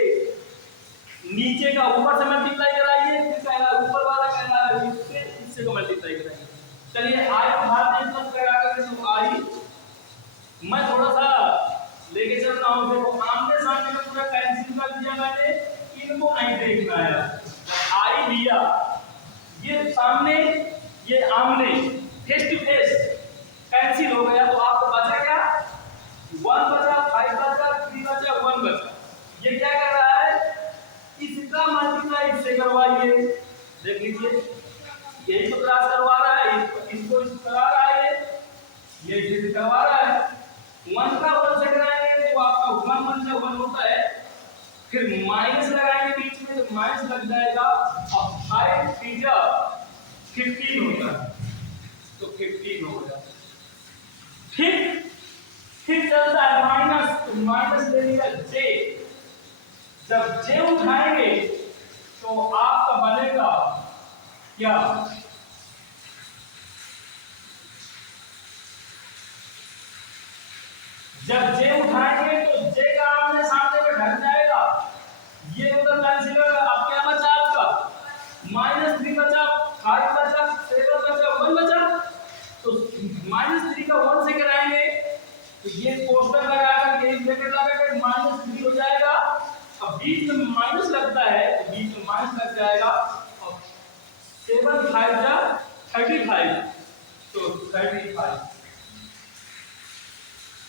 नीचे का ऊपर से मल्टीप्लाई कराइए, फिर कह रहा है ऊपर वाला कह रहा है इससे इससे को मल्टीप्लाई कराइए। चलिए आई उठाते हैं प्लस लगा कर, तो आई मैं थोड़ा सा लेके चल रहा हूँ। देखो आमने सामने का पूरा कैंसिल कर दिया मैंने, इनको नहीं देखना है। आई लिया, ये सामने ये आमने फेस टू फेस कैंसिल हो गया, तो आपको बचा क्या 1 बचा, 5 बचा, 3 बचा, 1 बचा। ये क्या कर रहा है इसका मल्टीप्लाई इससे करवाइए, देख लीजिए यही तो क्लास करवा रहा है, इसको करा रहा है, ये इसे करवा रहा है। 1 का 1 से कराएंगे तो आपका 1 1 से 1 होता है, फिर माइनस लगाएंगे बीच में तो माइनस लग जाएगा और 5 3 15 होता है, तो 15 हो गया। फिर चलता है माइनस, तो माइनस ले लिया जे, जब जे उठाएंगे तो आपका बनेगा क्या जब जे उठाएंगे तो जे का आमने सामने में ढक जाएगा, ये उधर कैंसिल होगा। अब क्या बचा आपका -3 बचा, 5 बचा, 7 बचा, 1 बचा, तो -3 का 1 से कराएंगे तो ये पोस्टर लगाकर ये ब्रैकेट लगाकर -3 हो जाएगा। अब बीच में माइनस लगता है तो बीच में माइनस लग जाएगा और 7 5 जा 35, तो 35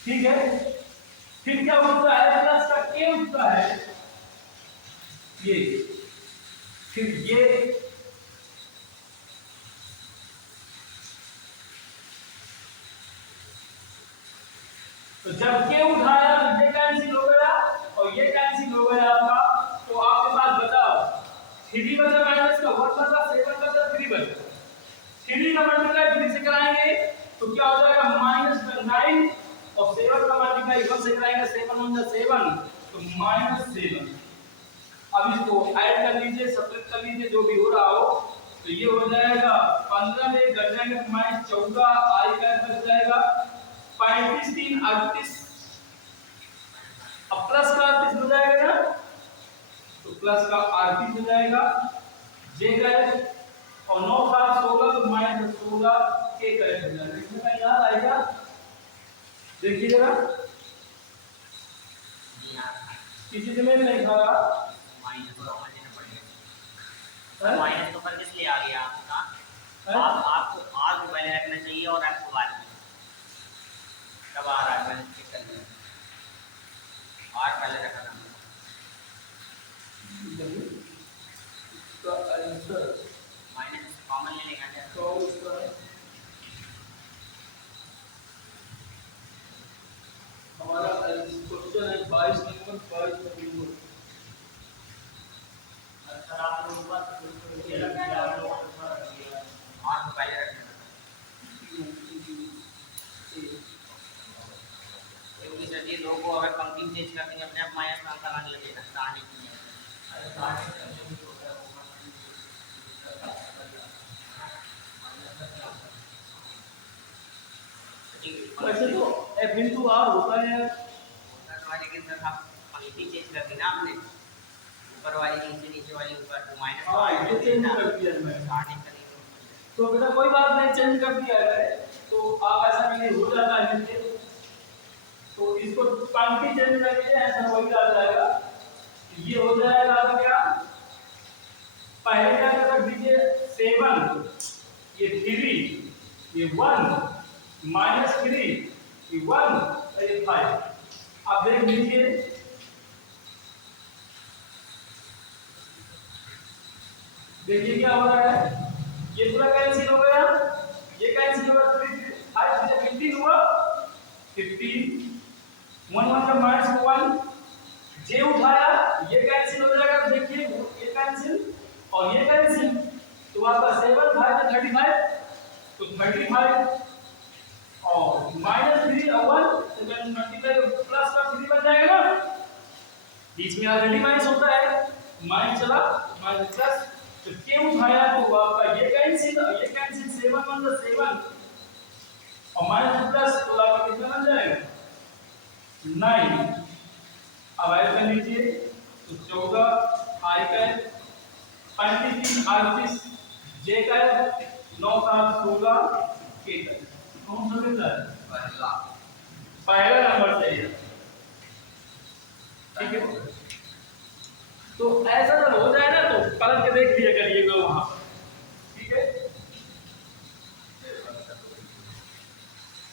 ठीक है। फिर क्या होता है प्लस का के उठता है ये, फिर ये तो जब के उठाया तो ये कैंसिल हो गया और ये कैंसिल हो गया आपका, तो आपके पास बताओ 3 बचा माइनस का 1 बचा, 7 बचा, 3 बचा। 3 का मल्टीप्लाई 3 से कराएंगे तो क्या हो जाएगा -9 और 7 का मल्टीप्लाई 1 से कराएंगे 7 1 जा 7 तो -7। अब इसको ऐड कर लीजिए, सब्ट्रैक्ट कर लीजिए जो भी हो रहा हो, तो ये हो जाएगा 15 में घट जाएंगे -14 आई का बच जाएगा 35 3 38, अब प्लस का 38 हो जाएगा ना, तो प्लस का 38 हो जाएगा जे गए और 9 7 16 तो -16 के गए हो जाएगा। इसमें याद आएगा देखिए जरा किसी से में नहीं खा माइनस तो पर किस लिए आ गया आपका? आपको आर को पहले रखना चाहिए और एफ को बाद में, कब आ रहा है मैंने चेक कर लिया, आर पहले रखा था तो आंसर माइनस कॉमन ले लेगा क्या? तो उसका हमारा क्वेश्चन है 22 नंबर 22 का बिंदु। सर आप लोग ऊपर ये रख दिया, आप लोग ऊपर रख दिया, आर को पहले रखना क्योंकि सर ये दो को अगर पंक्ति चेंज करते हैं अपने आप माइनस का अंतर आने लगेगा, कहानी की है। अरे सारे कंफ्यूज हो गया वो वैसे तो f into r होता है लेकिन सर आप पंक्ति चेंज कर दी ना आपने, ऊपर वाली नीचे, नीचे वाली ऊपर, तो माइनस हाँ ये चेंज कर दिया है मैंने। कहानी करेंगे तो बेटा कोई बात नहीं, चेंज कर दिया है तो आप ऐसा नहीं हो जाता है नीचे, तो इसको पंक्ति चेंज कर दीजिए ऐसा वही आ जाएगा। ये हो जाएगा अब क्या पहले क्या कर दीजिए 7 ये 3 ये 1 -3 ये 1 ये 5। अब देख लीजिए देखिए क्या हो रहा है, ये पूरा कैंसिल हो गया, ये कैंसिल हो गया, 5 से 15 हुआ 15 1 1 का -1 जे उठाया ये कैंसिल हो जाएगा, देखिए ये कैंसिल और ये कैंसिल, तो आपका 7 5 35 तो 35 और -3 और 1 तो मल्टीप्लाई प्लस का 3 बन जाएगा ना, बीच में ऑलरेडी माइनस होता है, माइनस चला माइनस प्लस, तो के उठाया तो आपका ये कैंसिल 7 1 7 और माइनस प्लस तो आपका कितना बन जाएगा 9। अब ऐड कर लीजिए तो 14 आई का 35 38 जे का 9 7 16 के का कौन सा मिलता है पहला पहला नंबर चाहिए, ठीक है। तो ऐसा जब